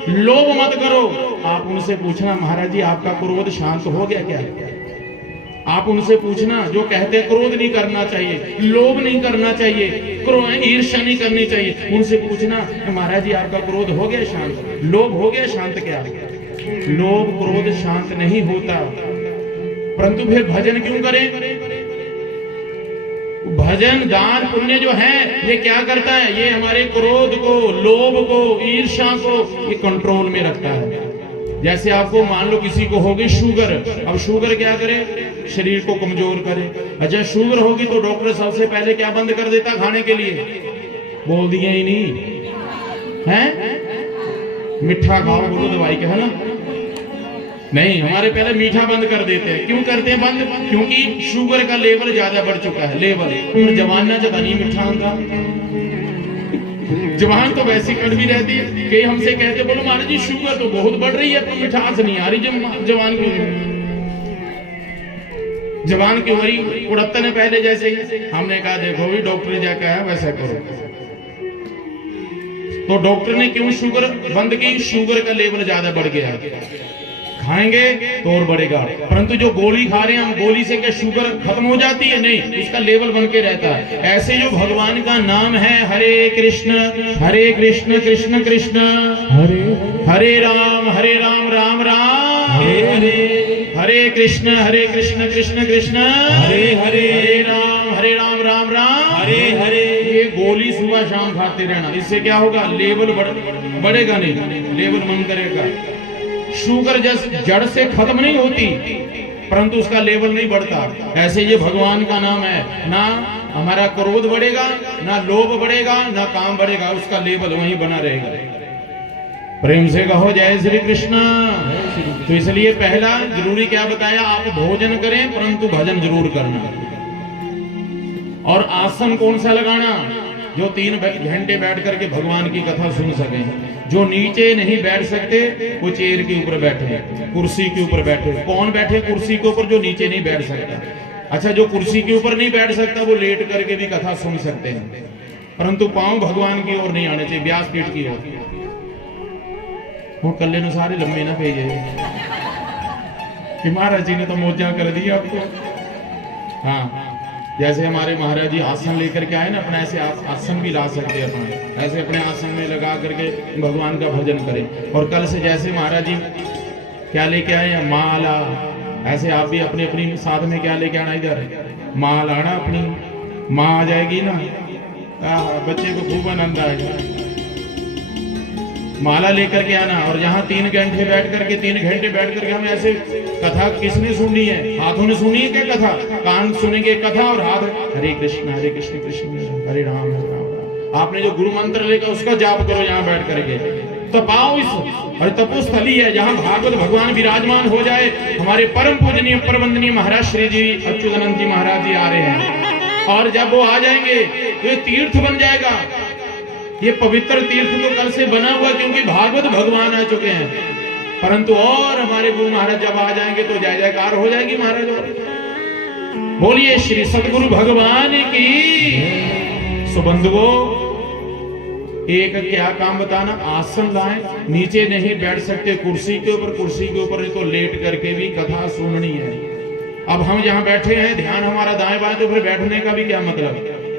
लोभ मत करो। आप उनसे पूछना महाराज जी आपका क्रोध शांत हो गया क्या। आप उनसे पूछना जो कहते क्रोध नहीं करना चाहिए, लोभ नहीं करना चाहिए, ईर्ष्या नहीं करनी चाहिए, उनसे पूछना महाराज जी आपका क्रोध हो गया शांत, लोभ हो गया शांत। क्या लोभ क्रोध शांत नहीं होता, परंतु फिर भजन क्यों करें। भजन दान पुण्य जो है ये क्या करता है, ये हमारे क्रोध को, लोभ को, ईर्ष्या को ये कंट्रोल में रखता है। जैसे आपको मान लो किसी को होगी शुगर, अब शुगर क्या करे, शरीर को कमजोर करे। अच्छा शुगर होगी तो डॉक्टर सबसे पहले क्या बंद कर देता खाने के लिए, बोल दिए ही नहीं है, मिठा खाओ बोलो दवाई के, है ना, नहीं हमारे पहले मीठा बंद कर देते हैं। क्यों करते हैं बंद, क्योंकि शुगर का लेवल ज्यादा बढ़ चुका है, लेवल। जवान ना जब नहीं मीठा होता, जवान तो वैसी कड़वी रहती है। कई हमसे कहते बोलो महाराज जी शुगर तो बहुत बढ़ रही है पर मिठास नहीं आ रही जवान की। जवान की वही उड़ता ने पहले जैसे ही हमने कहा देखो भी डॉक्टर क्या कहा वैसा करो, तो डॉक्टर ने क्यों शुगर बंद की, शुगर का लेवल ज्यादा बढ़ गया, खाएंगे तो और बढ़ेगा। परंतु जो गोली खा रहे हैं हम, गोली से क्या शुगर खत्म हो जाती है, नहीं, उसका लेवल बन के रहता है। ऐसे जो भगवान का नाम है हरे कृष्ण कृष्ण कृष्ण हरे राम राम राम हरे कृष्ण कृष्ण कृष्ण हरे राम राम राम हरे। ये गोली सुबह शाम खाते रहना, इससे क्या होगा, लेवल बढ़ेगा नहीं, लेवल मन करेगा। शुगर जड़ से खत्म नहीं होती परंतु उसका लेवल नहीं बढ़ता। ऐसे ये भगवान का नाम है, ना हमारा क्रोध बढ़ेगा, ना लोभ बढ़ेगा, ना काम बढ़ेगा, उसका लेवल वहीं बना रहेगा। प्रेम से कहो जय श्री कृष्ण। तो इसलिए पहला जरूरी क्या बताया, आप भोजन करें परंतु भजन जरूर करना। और आसन कौन सा लगाना, जो 3 घंटे बैठ करके भगवान की कथा सुन सके। जो नीचे नहीं बैठ सकते वो चेयर के ऊपर बैठे, कुर्सी के ऊपर बैठे। कौन बैठे कुर्सी के ऊपर, जो नीचे नहीं बैठ सकता। अच्छा जो कुर्सी के ऊपर नहीं बैठ सकता वो लेट करके भी कथा सुन सकते हैं, परंतु पांव भगवान की ओर नहीं आने चाहिए, व्यासपीठ की ओर। वो कल्ले ने सारे लंबे ना भेजे कि महाराज जी ने तो मौजा कर दी आपको। हाँ जैसे हमारे महाराज जी आसन लेकर के आए ना, अपना ऐसे आसन भी ला सकते हैं, अपना ऐसे अपने आसन में लगा करके भगवान का भजन करें। और कल से जैसे महाराज जी क्या लेके आए, माला, ऐसे आप भी अपनी अपनी साथ में क्या लेके आना, इधर माँ लाना, अपनी माँ आ जाएगी ना, बच्चे को खूब आनंद आएगा। माला लेकर के आना। और यहाँ 3 घंटे बैठ करके 3 घंटे बैठ करके हम ऐसे कथा किसने सुनी है, हाथों ने सुनी है क्या कथा, कान सुनेंगे कथा और हाथ हरे कृष्ण कृष्ण हरे राम राम। आपने जो गुरु मंत्र लेकर उसका जाप करो यहाँ बैठ करके, तपाओ इस और तपोस्थली है जहाँ भागवत भगवान विराजमान हो जाए। हमारे परम पूजनीय परवंदनीय महाराज श्री जी अच्युतानंद जी महाराज जी आ रहे हैं, और जब वो आ जाएंगे तो ये तीर्थ बन जाएगा। ये पवित्र तीर्थ तो कल से बना हुआ, क्योंकि भागवत भगवान आ चुके हैं, परंतु और हमारे गुरु महाराज जब आ जाएंगे तो जय जयकार हो जाएगी महाराज। और बोलिए श्री सतगुरु भगवान की। सुबंधुओं, एक क्या काम बताना, आसन लाएं, नीचे नहीं बैठ सकते कुर्सी के ऊपर, कुर्सी के ऊपर नहीं तो लेट करके भी कथा सुननी है। अब हम जहां बैठे हैं, ध्यान हमारा दाएं बाएं, तो फिर बैठने का भी क्या मतलब,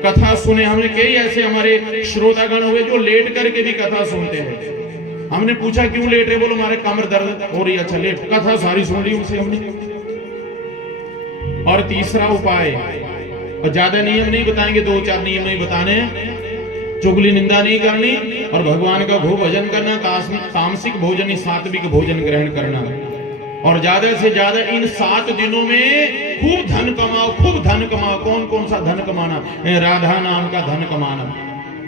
कथा सुने। हमने कई ऐसे हमारे श्रोतागण हुए जो लेट करके भी कथा सुनते हैं। हमने पूछा क्यों लेट रहे, बोलो हमारे कमर दर्द हो रही है। अच्छा, लेट, कथा सारी सुन ली उनसे हमने। और तीसरा उपाय, और ज्यादा नियम नहीं बताएंगे, 2-4 नियम नहीं बताने, चुगली निंदा नहीं करनी, और भगवान का भोग भजन करना, तामसिक भोजन सात्विक भोजन ग्रहण करना, और ज्यादा से ज्यादा इन 7 दिनों में खूब धन कमाओ, खूब धन कमाओ। कौन कौन सा धन कमाना, राधा नाम का धन कमाना,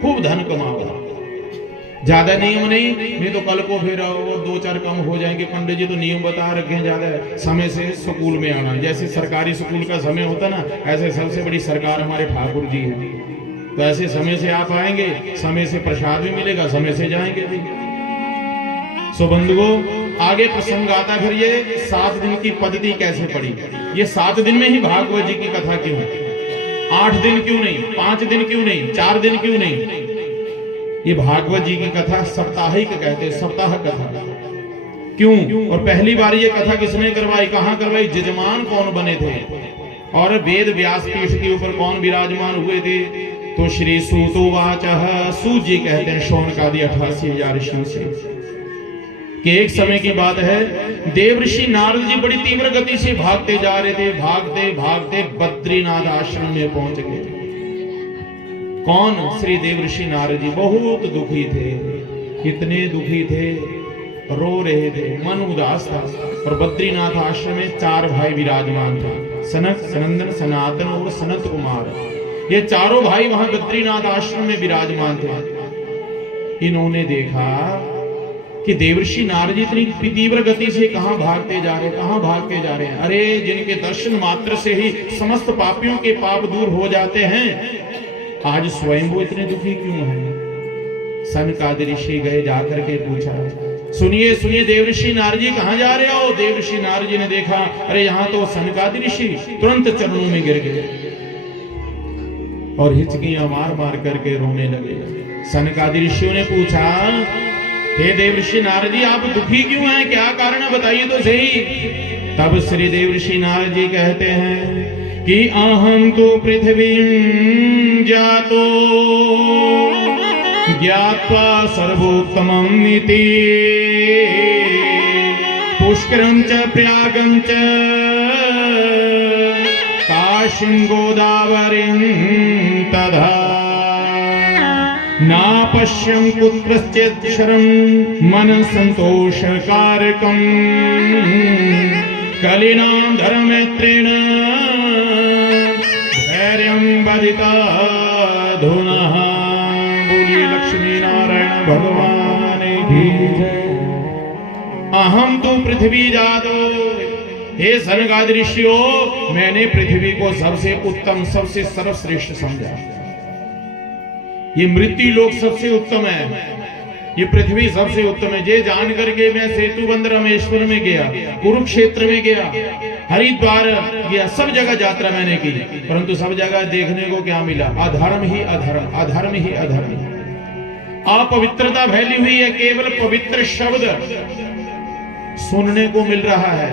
खूब धन कमाओ। ज्यादा नियम नहीं तो कल को फिर और 2-4 कम हो जाएंगे। पंडित जी तो नियम बता रखे हैं, ज्यादा समय से स्कूल में आना, जैसे सरकारी स्कूल का समय होता ना, ऐसे सबसे बड़ी सरकार हमारे ठाकुर जी है। तो ऐसे समय से आप आएंगे, समय से प्रसाद भी मिलेगा, समय से जाएंगे भी। सो बंधुओं, आगे प्रसंग आता, फिर ये 7 दिन की पद्धति कैसे पड़ी। ये 7 दिन में ही भागवत जी की कथा क्यों है, 8 दिन क्यों नहीं, 5 दिन क्यों नहीं, 4 दिन क्यों नहीं। ये भागवत जी की कथा साप्ताहिक कहते हैं, सप्ताह कथा। क्यों, और पहली बार ये कथा किसने करवाई, कहां करवाई, जजमान कौन बने थे, और वेद व्यासपीठ के ऊपर कौन विराजमान हुए थे। तो श्री सूतोवाच, सूत जी कहते हैं शौनकादि 88,000 ऋषियों से कि एक समय की बात है, देवऋषि नारद जी बड़ी तीव्र गति से भागते जा रहे थे। भागते भागते बद्रीनाथ आश्रम में पहुंच गए। कौन, श्री देवऋषि नारद जी बहुत दुखी थे। कितने दुखी थे, रो रहे थे, मन उदास था। और बद्रीनाथ आश्रम में 4 भाई विराजमान थे, सनक, सनंदन, सनातन और सनत कुमार। ये चारों भाई वहां बद्रीनाथ आश्रम में विराजमान थे। इन्होंने देखा कि देवऋषि नारद जी इतनी तीव्र गति से कहां भागते जा रहे हैं, कहां भागते जा रहे हैं। अरे, जिनके दर्शन मात्र से ही समस्त पापियों के पाप दूर हो जाते हैं, आज स्वयं वो इतने दुखी क्यों हैं। सनकादि ऋषि गए, जाकर के पूछा, सुनिए सुनिए देवऋषि नारद जी कहां जा रहे हो। देवऋषि नारद जी ने देखा, अरे यहाँ तो सनकादि ऋषि, तुरंत चरणों में गिर गए और हिचकियां मार मार करके रोने लगे। सनकादि ऋषियों ने पूछा, हे देवऋषि नारद जी आप दुखी क्यों हैं, क्या कारण है, बताइए तो सही। तब श्री देवऋषि नारद जी कहते हैं कि अहम तो पृथ्वी जातो ज्ञात्वा सर्वोत्तमं इति पुष्करं च प्रयागं च काशीं गोदावरीं तथा नापश्यं कुत्रचित् शरं मन संतोषकारकं कलिनां धर्ममित्रेण धैर्यं बधिताधुनः। बोलिए लक्ष्मी नारायण भगवान की जय। अहम तो पृथ्वी जातो, हे सनकादि ऋषियों, मैंने पृथ्वी को सबसे उत्तम, सबसे सर्वश्रेष्ठ समझा। ये मृत्यु लोक सबसे उत्तम है, ये पृथ्वी सबसे उत्तम है। ये जान करके मैं सेतुबंध रामेश्वर में गया, कुरुक्षेत्र में गया, हरिद्वार गया, सब जगह यात्रा मैंने की, परंतु सब जगह देखने को क्या मिला, अधर्म ही अधर्म, अधर्म ही अधर्म। अपवित्रता फैली हुई है, केवल पवित्र शब्द सुनने को मिल रहा है,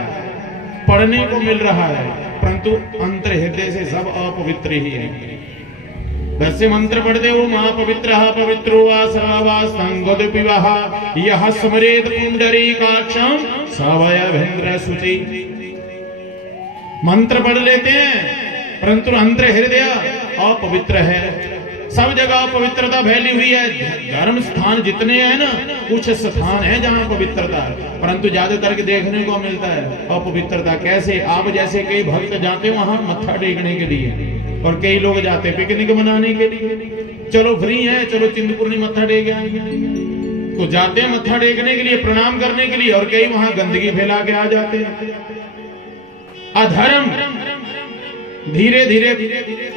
पढ़ने को मिल रहा है, परंतु अंतर हृदय से सब अपवित्र ही है। वैसे मंत्र पढ़ते हो, महापवित्र पवित्रो वा सर्वास्तंगोदपिवः यः स्मरेत पुंडरीकाक्षं सवयवेन्द्र शुचि। मंत्र पढ़ लेते हैं, परंतु अंतर हृदय अपवित्र है। सब जगह पवित्रता फैली हुई है। धर्म स्थान जितने हैं ना, कुछ स्थान है जहाँ पवित्रता है, परंतु ज्यादातर के देखने को मिलता है अपवित्रता। कैसे, आप जैसे कई भक्त जाते वहां मत्था टेकने के लिए, और कई लोग जाते पिकनिक मनाने के लिए। चलो फ्री है, चलो चिंतपूर्णी मत्था टेक आएंगे। तो जाते हैं मत्था टेकने के लिए, प्रणाम करने के लिए, और कई वहां गंदगी फैला के आ जाते हैं। अधर्म धीरे धीरे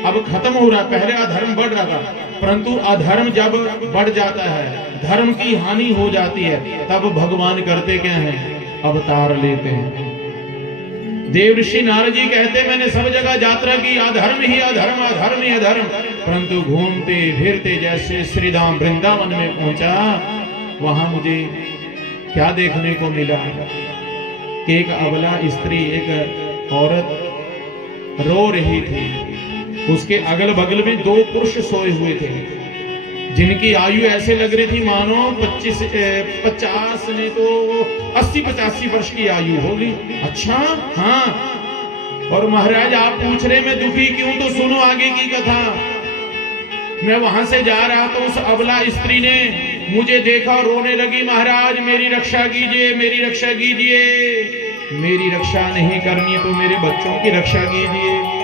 अब खत्म हो रहा। पहले अधर्म बढ़ रहा था, परंतु अधर्म जब बढ़ जाता है, धर्म की हानि हो जाती है, तब भगवान करते क्या हैं? अवतार लेते हैं। देव ऋषि नारद जी कहते, मैंने सब जगह यात्रा की, अधर्म ही अधर्म, अधर्म ही अधर्म, परंतु घूमते फिरते जैसे श्री धाम वृंदावन में पहुंचा, वहां मुझे क्या देखने को मिला? एक अबला स्त्री, एक औरत रो रही थी। उसके अगल बगल में 2 पुरुष सोए हुए थे, जिनकी आयु ऐसे लग रही थी मानो 50 ने तो 80-85 वर्ष की आयु होगी। अच्छा, हाँ। और महाराज आप पूछ रहे मैं दुखी क्यों? तो सुनो आगे की कथा। मैं वहां से जा रहा तो उस अबला स्त्री ने मुझे देखा और रोने लगी, महाराज मेरी रक्षा कीजिए, मेरी रक्षा कीजिए, मेरी रक्षा नहीं करनी तो मेरे बच्चों की रक्षा कीजिए।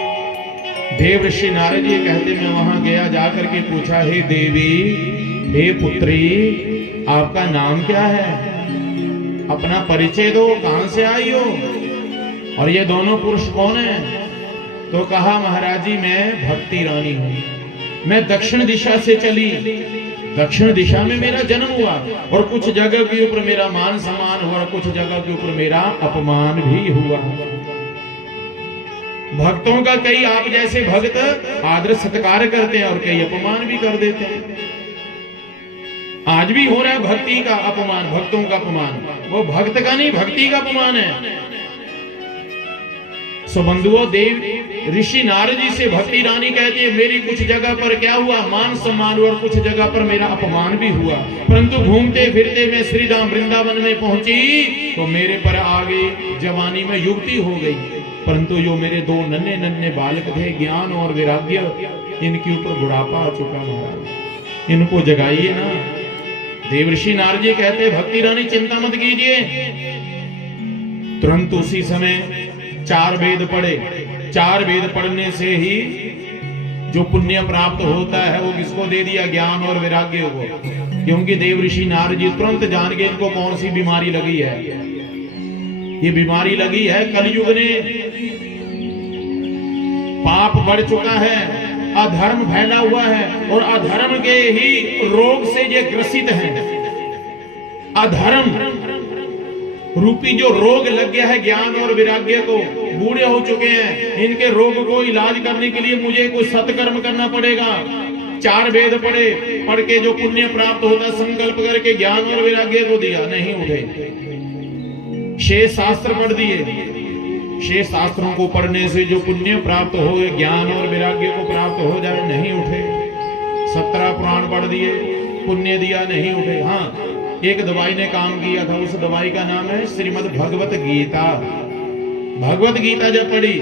देव ऋषि नारद जी कहते, मैं वहां गया, जाकर के पूछा, हे देवी, हे पुत्री, आपका नाम क्या है? अपना परिचय दो, कहां से आई हो? और ये दोनों पुरुष कौन हैं? तो कहा, महाराज जी मैं भक्ति रानी हूं, मैं दक्षिण दिशा से चली, दक्षिण दिशा में मेरा जन्म हुआ, और कुछ जगह के ऊपर मेरा मान सम्मान हुआ, कुछ जगह के ऊपर मेरा अपमान भी हुआ। भक्तों का कई आप जैसे भक्त आदर सत्कार करते हैं और कई अपमान भी कर देते हैं। आज भी हो रहा है भक्ति का अपमान, भक्तों का अपमान। वो भक्त का नहीं, भक्ति का अपमान है। सो बंधुओं, देव ऋषि नारद जी से भक्ति रानी कहती है, मेरी कुछ जगह पर क्या हुआ? मान सम्मान हुआ, और कुछ जगह पर मेरा अपमान भी हुआ, परंतु घूमते फिरते मैं श्री धाम वृंदावन में पहुंची तो मेरे पर आगे जवानी में युवती हो गई, परंतु जो मेरे 2 नन्हे नन्हे बालक थे, ज्ञान और वैराग्य, इनके ऊपर बुढ़ापा आ चुका। महाराज इनको जगाइए ना। देव ऋषि नारद जी कहते, भक्ति रानी चिंता मत कीजिए। तुरंत उसी समय 4 वेद पढ़े। 4 वेद पढ़ने से ही जो पुण्य प्राप्त होता है वो किसको दे दिया? ज्ञान और वैराग्य को। क्योंकि देव ऋषि नारद जी तुरंत जान गए इनको कौन सी बीमारी लगी है। ये बीमारी लगी है कलयुग ने, पाप बढ़ चुका है, अधर्म फैला हुआ है, और अधर्म के ही रोग से ये ग्रसित हैं। अधर्म रूपी जो रोग लग गया है ज्ञान और वैराग्य को, बूढ़े हो चुके हैं, इनके रोग को इलाज करने के लिए मुझे कुछ सत्कर्म करना पड़ेगा। 4 वेद पढ़े, पढ़ के जो पुण्य प्राप्त होता, संकल्प करके ज्ञान और वैराग्य को दिया, नहीं उठे। 6 शास्त्र पढ़ दिए। 6 शास्त्रों को पढ़ने से जो पुण्य प्राप्त हो, ज्ञान और वैराग्य को प्राप्त हो जाए, नहीं उठे। 17 पुराण पढ़ दिए, पुण्य दिया, नहीं उठे। हाँ, एक दवाई ने काम किया था, उस दवाई का नाम है श्रीमद् भगवत गीता। भगवत गीता जब पढ़ी,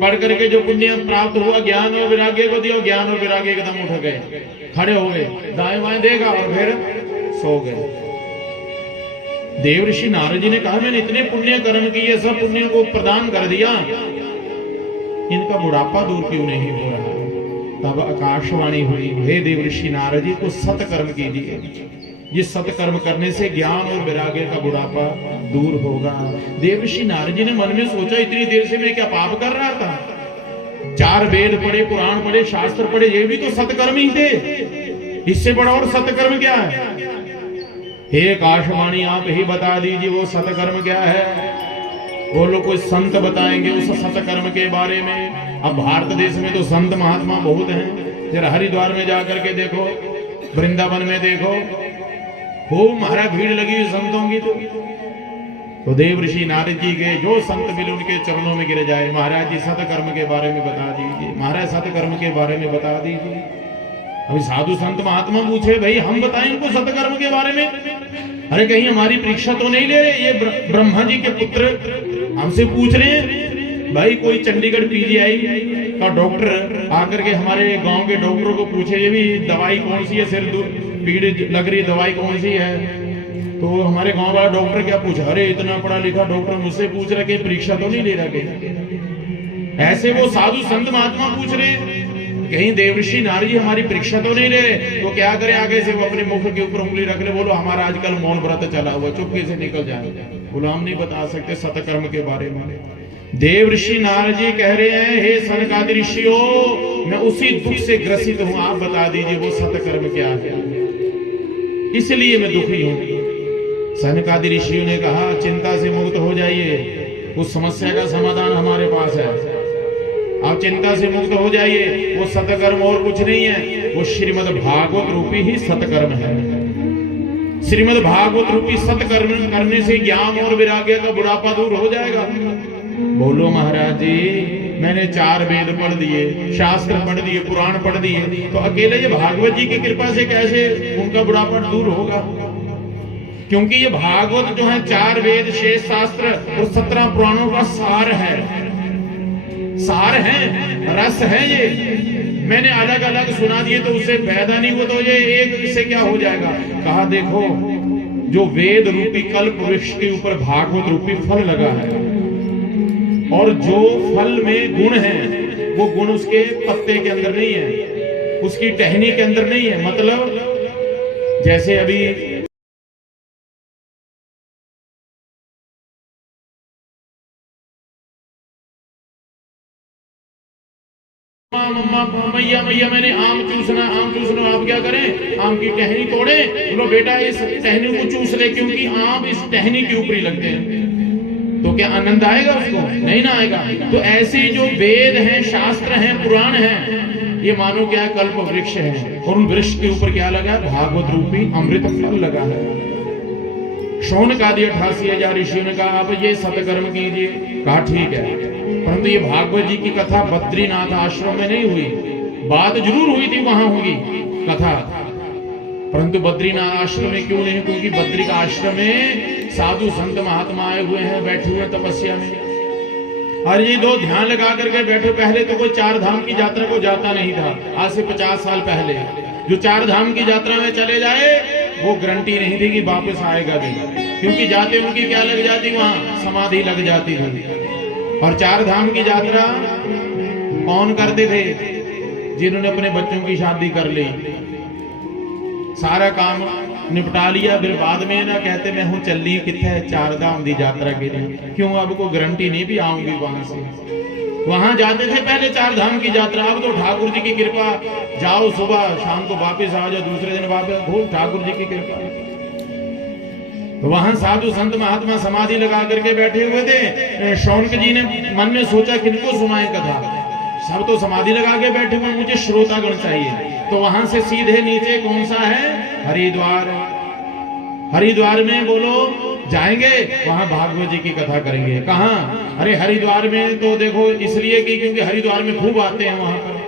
पढ़ करके जो पुण्य प्राप्त हुआ, ज्ञान और वैराग्य को दिया, ज्ञान और वैराग्य एकदम उठ गए, खड़े हो गए, दाएं बाएं देखा और फिर सो गए। देव ऋषि नारद जी ने कहा, मैंने इतने पुण्य कर्म किए, सब पुण्यों को प्रदान कर दिया, इनका बुढ़ापा दूर क्यों नहीं हो रहा? तब आकाशवाणी हुई, हे देव ऋषि नारद जी को सत्कर्म कीजिए, जिस सत्कर्म करने से ज्ञान और वैराग्य का बुढ़ापा दूर होगा। देव ऋषि नारद जी ने मन में सोचा, इतनी देर से मैं क्या पाप कर रहा था? 4 वेद पढ़े, पुराण पढ़े, शास्त्र पढ़े, ये भी तो सत्कर्म ही थे, इससे बड़ा और सत्कर्म क्या है? हे आकाशवाणी आप ही बता दीजिए वो सत्कर्म क्या है। वो लोग कोई संत बताएंगे उस सत्कर्म के बारे में। अब भारत देश में तो संत महात्मा बहुत हैं, जरा हरिद्वार में जाकर के देखो, वृंदावन में देखो, खूब महाराज भीड़ लगी हुई संतों की। तो देव ऋषि नारद जी के जो संत मिले उनके चरणों में गिर जाए, महाराज जी सत्कर्म के बारे में बता दीजिए, महाराज सत्कर्म के बारे में बता दीजिए। अभी साधु संत महात्मा पूछे, भाई हम बताएं इनको सत्कर्म के बारे में? अरे कहीं हमारी परीक्षा तो नहीं ले रहे? ये ब्रह्मा जी के पुत्र हमसे पूछ रहे हैं। भाई कोई चंडीगढ़ पीजीआई का डॉक्टर आकर के हमारे गांव के डॉक्टरों को पूछे, ये भी दवाई कौन सी है, सिर पीड़ लग रही दवाई कौन सी है? तो हमारे गांव वाला डॉक्टर क्या पूछा, अरे इतना पढ़ा लिखा डॉक्टर मुझसे पूछ रहा कि परीक्षा तो नहीं ले रहा? ऐसे वो साधु संत महात्मा पूछ रहे, कहीं देवर्षि नारद जी हमारी परीक्षा तो नहीं ले रहे, तो क्या करे, आगे से वो अपने मुख के ऊपर उंगली रख ले, बोलो हमारा आजकल मौन व्रत चला हुआ, चुपके से निकल जाए। बोलो हम नहीं बता सकते सतकर्म के बारे में। देवर्षि नारद जी कह रहे हैं, हे सनकादि ऋषियों, मैं उसी दुख से ग्रसित हूं, आप बता दीजिए वो सतकर्म क्या है, इसलिए मैं दुखी हूं। सनकादि ऋषियों ने कहा, चिंता से मुक्त हो जाइए, उस समस्या का समाधान हमारे पास है, आप चिंता से मुक्त हो जाइए। वो सतकर्म और कुछ नहीं है, वो श्रीमद् भागवत रूपी ही सतकर्म है। श्रीमद् भागवत रूपी सतकर्म करने से ज्ञान और वैराग्य का बुढ़ापा दूर हो जाएगा। बोलो महाराज जी, मैंने 4 वेद पढ़ दिए, शास्त्र पढ़ दिए, पुराण पढ़ दिए, तो अकेले ये भागवत जी की कृपा से कैसे उनका बुढ़ापा दूर होगा? क्योंकि ये भागवत जो है 4 वेद, 6 शास्त्र और 17 पुराणों का सार है, सार है, रस है। ये मैंने अलग अलग सुना दिए तो उससे फायदा नहीं हुआ, तो ये एक इससे क्या हो जाएगा? कहा देखो, जो वेद रूपी कल्प वृक्ष के ऊपर भागवत रूपी फल लगा है, और जो फल में गुण है वो गुण उसके पत्ते के अंदर नहीं है, उसकी टहनी के अंदर नहीं है। मतलब जैसे अभी मैया मैया मैंने आम चूसना, आप क्या करें, आम की टहनी तोड़े, बोलो बेटा इस टहनी को चूस ले, क्योंकि आम इस टहनी के ऊपर ही लगते हैं, तो क्या आनंद आएगा उसको? नहीं ना आएगा। तो ऐसे जो वेद हैं, शास्त्र हैं, पुराण हैं, ये मानो क्या कल्प वृक्ष है, और उन वृक्ष के ऊपर क्या लगा? भागवत रूपी अमृत फल लगा है। शौनक आदि 88,000 ऋषियों ने कहा आप ये सतकर्म कीजिए। कहा ठीक है, परंतु ये भागवत जी की कथा बद्रीनाथ आश्रम में नहीं हुई, बात जरूर हुई थी, वहां होगी कथा, परंतु बद्रीनाथ आश्रम में क्यों नहीं? क्योंकि बद्री का आश्रम में साधु संत महात्मा आए हुए हैं, बैठे हुए तपस्या में। और ये दो ध्यान लगा करके बैठो। पहले तो कोई 4 धाम की यात्रा को जाता नहीं था, आज से 50 साल पहले। जो 4 धाम की यात्रा में चले जाए वो गारंटी नहीं थी कि वापस आएगा भी, क्योंकि जाते उनकी क्या लग जाती, वहां समाधि लग जाती थी। और 4 धाम की यात्रा कौन करते थे? जिन्होंने अपने बच्चों की शादी कर ली, सारा काम निपटा लिया, फिर बाद में ना कहते मैं हूं चल रही कितने 4 धाम की यात्रा के लिए। क्यों? अब को गारंटी नहीं भी आऊंगी वहां से। वहां जाते थे पहले 4 धाम की यात्रा, अब तो ठाकुर जी की कृपा, जाओ सुबह शाम को वापस आ जाओ, दूसरे दिन वापस, भूल ठाकुर जी की कृपा। तो वहां साधु संत महात्मा समाधि लगा करके बैठे हुए थे। शौनक जी ने मन में सोचा किनको सुनाए कथा, सब तो समाधि लगा के बैठे हुए, मुझे श्रोतागण चाहिए। तो वहां से सीधे नीचे कौन सा है? हरिद्वार। हरिद्वार में बोलो जाएंगे, वहां भागवत जी की कथा करेंगे। कहाँ? अरे हरिद्वार में तो देखो इसलिए कि क्योंकि हरिद्वार में खूब आते हैं, वहां पर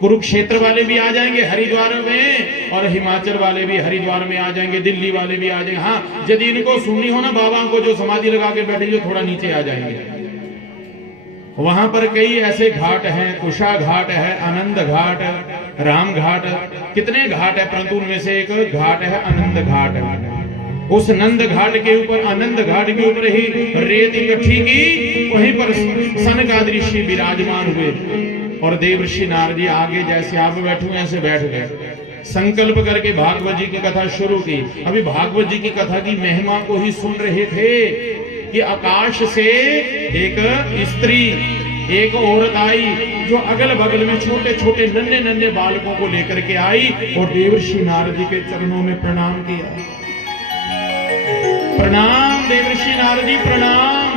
कुरुक्षेत्र वाले भी आ जाएंगे हरिद्वार में, और हिमाचल वाले भी हरिद्वार में आ जाएंगे, दिल्ली वाले भी आ जाएंगे। हाँ, यदि इनको सुननी हो ना बाबा को जो समाधि लगा के बैठे, जो थोड़ा नीचे आ जाएंगे। वहां पर कई ऐसे घाट हैं, कुशा घाट है, आनंद घाट, राम घाट, कितने घाट है, परंतु उनमें से एक घाट है आनंद घाट। उस नंद घाट के ऊपर, आनंद घाट के ऊपर ही रेत इकट्ठी की, वहीं पर सनकादि ऋषि विराजमान हुए, और देवर्षि नारद जी आगे जैसे आप बैठे हुए ऐसे बैठ गए, संकल्प करके भागवत जी की कथा शुरू की। अभी भागवत जी की कथा की महिमा को ही सुन रहे थे कि आकाश से एक स्त्री, एक औरत आई, जो अगल बगल में छोटे छोटे नन्हे नन्हे बालकों को लेकर के आई, और देवर्षि नारद जी के चरणों में प्रणाम किया। प्रणाम देवर्षि नारद जी, प्रणाम।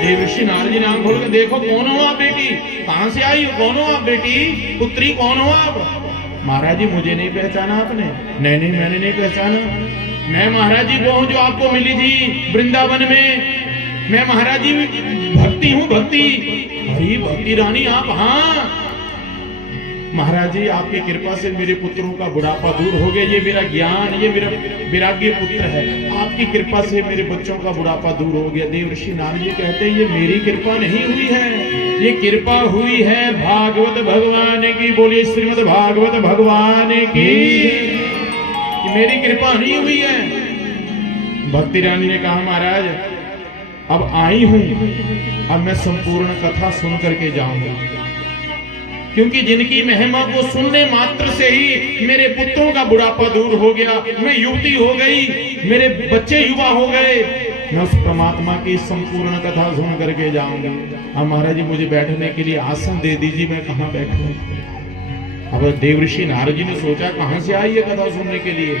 देवर्षि नारद जी नाम खोल के देखो, कौन हो आप बेटी? कहां से आई हो? कौन हो आप बेटी? पुत्री कौन हो आप? महाराज जी मुझे नहीं पहचाना आपने? नहीं नहीं मैंने नहीं पहचाना, मैं महाराज जी वो हूं जो आपको मिली थी वृंदावन में, मैं महाराज जी भक्ति हूं, भक्ति। अरे भक्ति रानी आप? हाँ महाराज जी आपकी कृपा से मेरे पुत्रों का बुढ़ापा दूर हो गया, ये मेरा ज्ञान, ये मेरा वैराग्य पुत्र है, आपकी कृपा से मेरे बच्चों का बुढ़ापा दूर हो गया। देवर्षि नारद जी कहते हैं ये मेरी कृपा नहीं हुई है, ये कृपा हुई है भागवत भगवान की। बोलिए श्रीमद् भागवत भगवान की, मेरी कृपा नहीं हुई है। भक्ति रानी ने कहा महाराज अब आई हूं, अब मैं संपूर्ण कथा सुन करके जाऊंगा। क्योंकि जिनकी महिमा को सुनने मात्र से ही मेरे पुत्रों का बुढ़ापा दूर हो गया, मैं युवती हो गई, मेरे बच्चे युवा हो गए, मैं उस परमात्मा की संपूर्ण कथा सुन करके जाऊंगा। अब महाराज जी मुझे बैठने के लिए आसन दे दीजिए, मैं कहाँ बैठूं? अब देवऋषि नारद जी ने सोचा कहां से आई है कथा सुनने के लिए?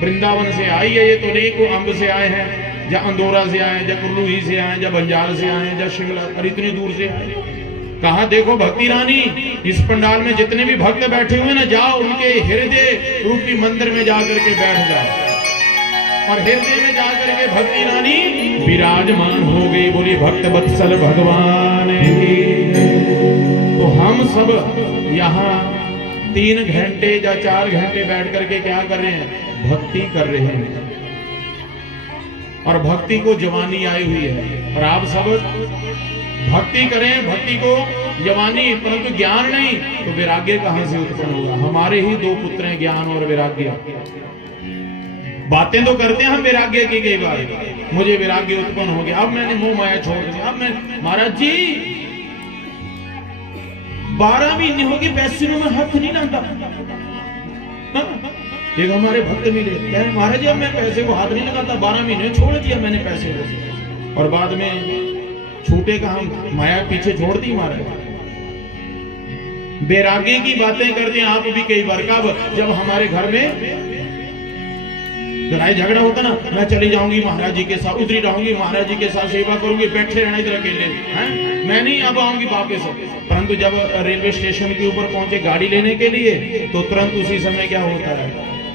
वृंदावन से आई है, ये तो नहीं को अंब से आए हैं, या अंदौरा से आए, या कुल्लूही से आए, या बंजार से आए, या शिमला, और इतनी दूर से आए। कहा देखो भक्ति रानी, इस पंडाल में जितने भी भक्त बैठे हुए ना, जाओ उनके हृदय रूपी मंदिर में जाकर के बैठ जाओ, और हृदय में जाकर के भक्ति रानी विराजमान हो गई। बोली भक्त वत्सल भगवान की। तो हम सब यहाँ 3 घंटे या 4 घंटे बैठ करके क्या कर रहे हैं? भक्ति कर रहे हैं, और भक्ति को जवानी आई हुई है। और आप सब भक्ति करें, भक्ति को जवानी, परंतु ज्ञान नहीं, तो वैराग्य कहां से उत्पन्न होगा? हमारे ही 2 पुत्र हैं, ज्ञान और वैराग्य। बातें तो करते हैं हम वैराग्य की, कई बार मुझे वैराग्य उत्पन्न हो गया, अब मैंने मोह माया छोड़ दी, अब मैं महाराज जी 12 महीने हो गए पैसे में हाथ नहीं लाता। एक हमारे भक्त मिले, कह रहे महाराज जी अब मैं पैसे को हाथ नहीं लगाता, 12 महीने छोड़ दिया मैंने पैसे को, और बाद में छूटे का हम माया पीछे छोड़ दी महाराज। वैराग्य की बातें करते हैं आप भी कई बार। कब? जब हमारे घर में लड़ाई झगड़ा होता ना, मैं चली जाऊंगी महाराज जी के साथ, उधरी रहूंगी महाराज जी के साथ, सेवा करूंगी, बैठे रहना इधर अकेले हैं, मैं नहीं अब आऊंगी वापस। परंतु जब रेलवे स्टेशन के ऊपर पहुंचे गाड़ी लेने के लिए, तो तुरंत उसी समय क्या होता है?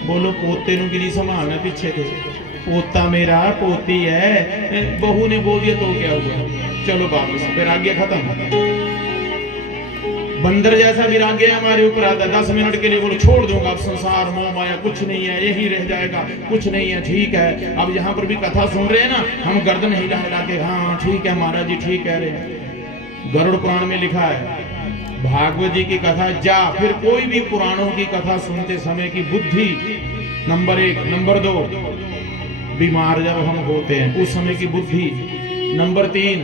बोलो पोते नु गिरी संभालना पीछे थे, पोता मेरा पोती है, बहू ने बोल दिया तो क्या हुआ, चलो वापस, वैराग्य खत्म। बंदर जैसा वैराग्य हमारे ऊपर आता है, 10 मिनट के लिए बोलो छोड़ दूंगा, अब संसार मोह माया कुछ नहीं है, यही रह जाएगा, कुछ नहीं है, ठीक है। अब यहाँ पर भी कथा सुन रहे हैं ना, हम गर्दन हिला हिला के हाँ ठीक है महाराज जी ठीक कह रहे हैं। गरुड़ पुराण में लिखा है, भागवत जी की कथा जा, फिर कोई भी पुराणों की कथा सुनते समय की बुद्धि नंबर 1, नंबर 2 बीमार जब हम होते हैं उस समय की बुद्धि, नंबर 3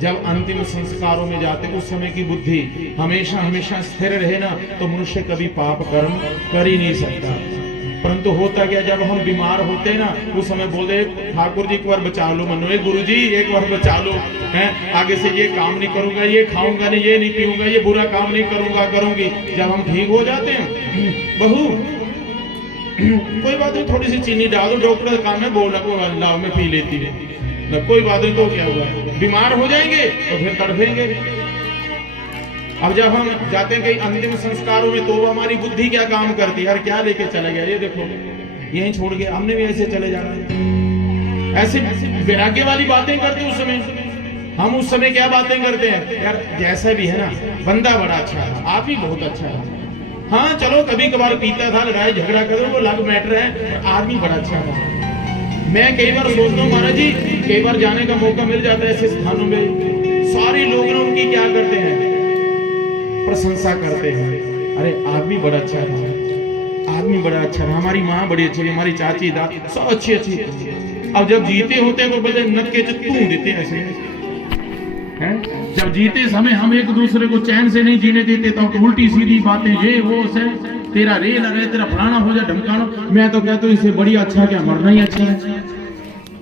जब अंतिम संस्कारों में जाते उस समय की बुद्धि हमेशा हमेशा स्थिर रहे ना, तो मनुष्य कभी पाप कर्म कर ही नहीं सकता। परंतु होता क्या, जब हम बीमार होते ना उस समय बोले ठाकुर जी एक बार बचा लो मनो, गुरु जी एक बार बचा लो, हैं आगे से ये काम नहीं करूंगा, ये खाऊंगा नहीं, ये नहीं पीऊंगा, ये बुरा काम नहीं करूंगा करूंगी। जब हम ठीक हो जाते हैं, बहू कोई बात नहीं थोड़ी सी चीनी डाल दो, डॉक्टर का काम है बोला को अल्लाह में पी लेती है, कोई बात नहीं तो क्या हुआ, बीमार हो जाएंगे तो फिर तड़फेंगे। अब जब हम जाते हैं कहीं अंतिम संस्कारों में, तो हमारी बुद्धि क्या काम करती है, यार क्या लेके चले गया, ये देखो यहीं छोड़ के हमने भी ऐसे चले जाना है। ऐसे वैराग्य वाली बातें करते हैं उस समय। हम उस समय क्या बातें करते हैं, यार जैसा भी है ना बंदा बड़ा अच्छा है, आप ही बहुत अच्छा है, हाँ चलो कभी कभार पीता था, लड़ाई झगड़ा कर वो अलग मैटर है, आदमी बड़ा अच्छा है। मैं कई बार सोचता हूँ महाराज जी, कई बार जाने का मौका मिल जाता है ऐसे स्थानों में, सारे लोग ना उनकी क्या करते हैं, प्रशंसा करते हैं, अरे आदमी बड़ा अच्छा था, आदमी बड़ा अच्छा था, हमारी माँ बड़ी अच्छी, हमारी चाची दादी सब अच्छी अच्छी। अब जब जीते होते हैं तो बड़े नक्के तू देते हैं ऐसे हैं? जब जीते समय हम एक दूसरे को चैन से नहीं जीने देते, तो उल्टी सीधी बातें ये वो से, तेरा रेल अरे तेरा फलाना हो जाए ढमकाना। मैं तो कहता हूँ इससे बड़ी अच्छा क्या, मरना ही अच्छा है।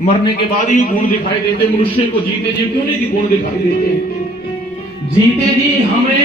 मरने के बाद ही गुण दिखाई देते मनुष्य को, जीते जी क्यों नहीं गुण दिखाई देते? जीते जी हमें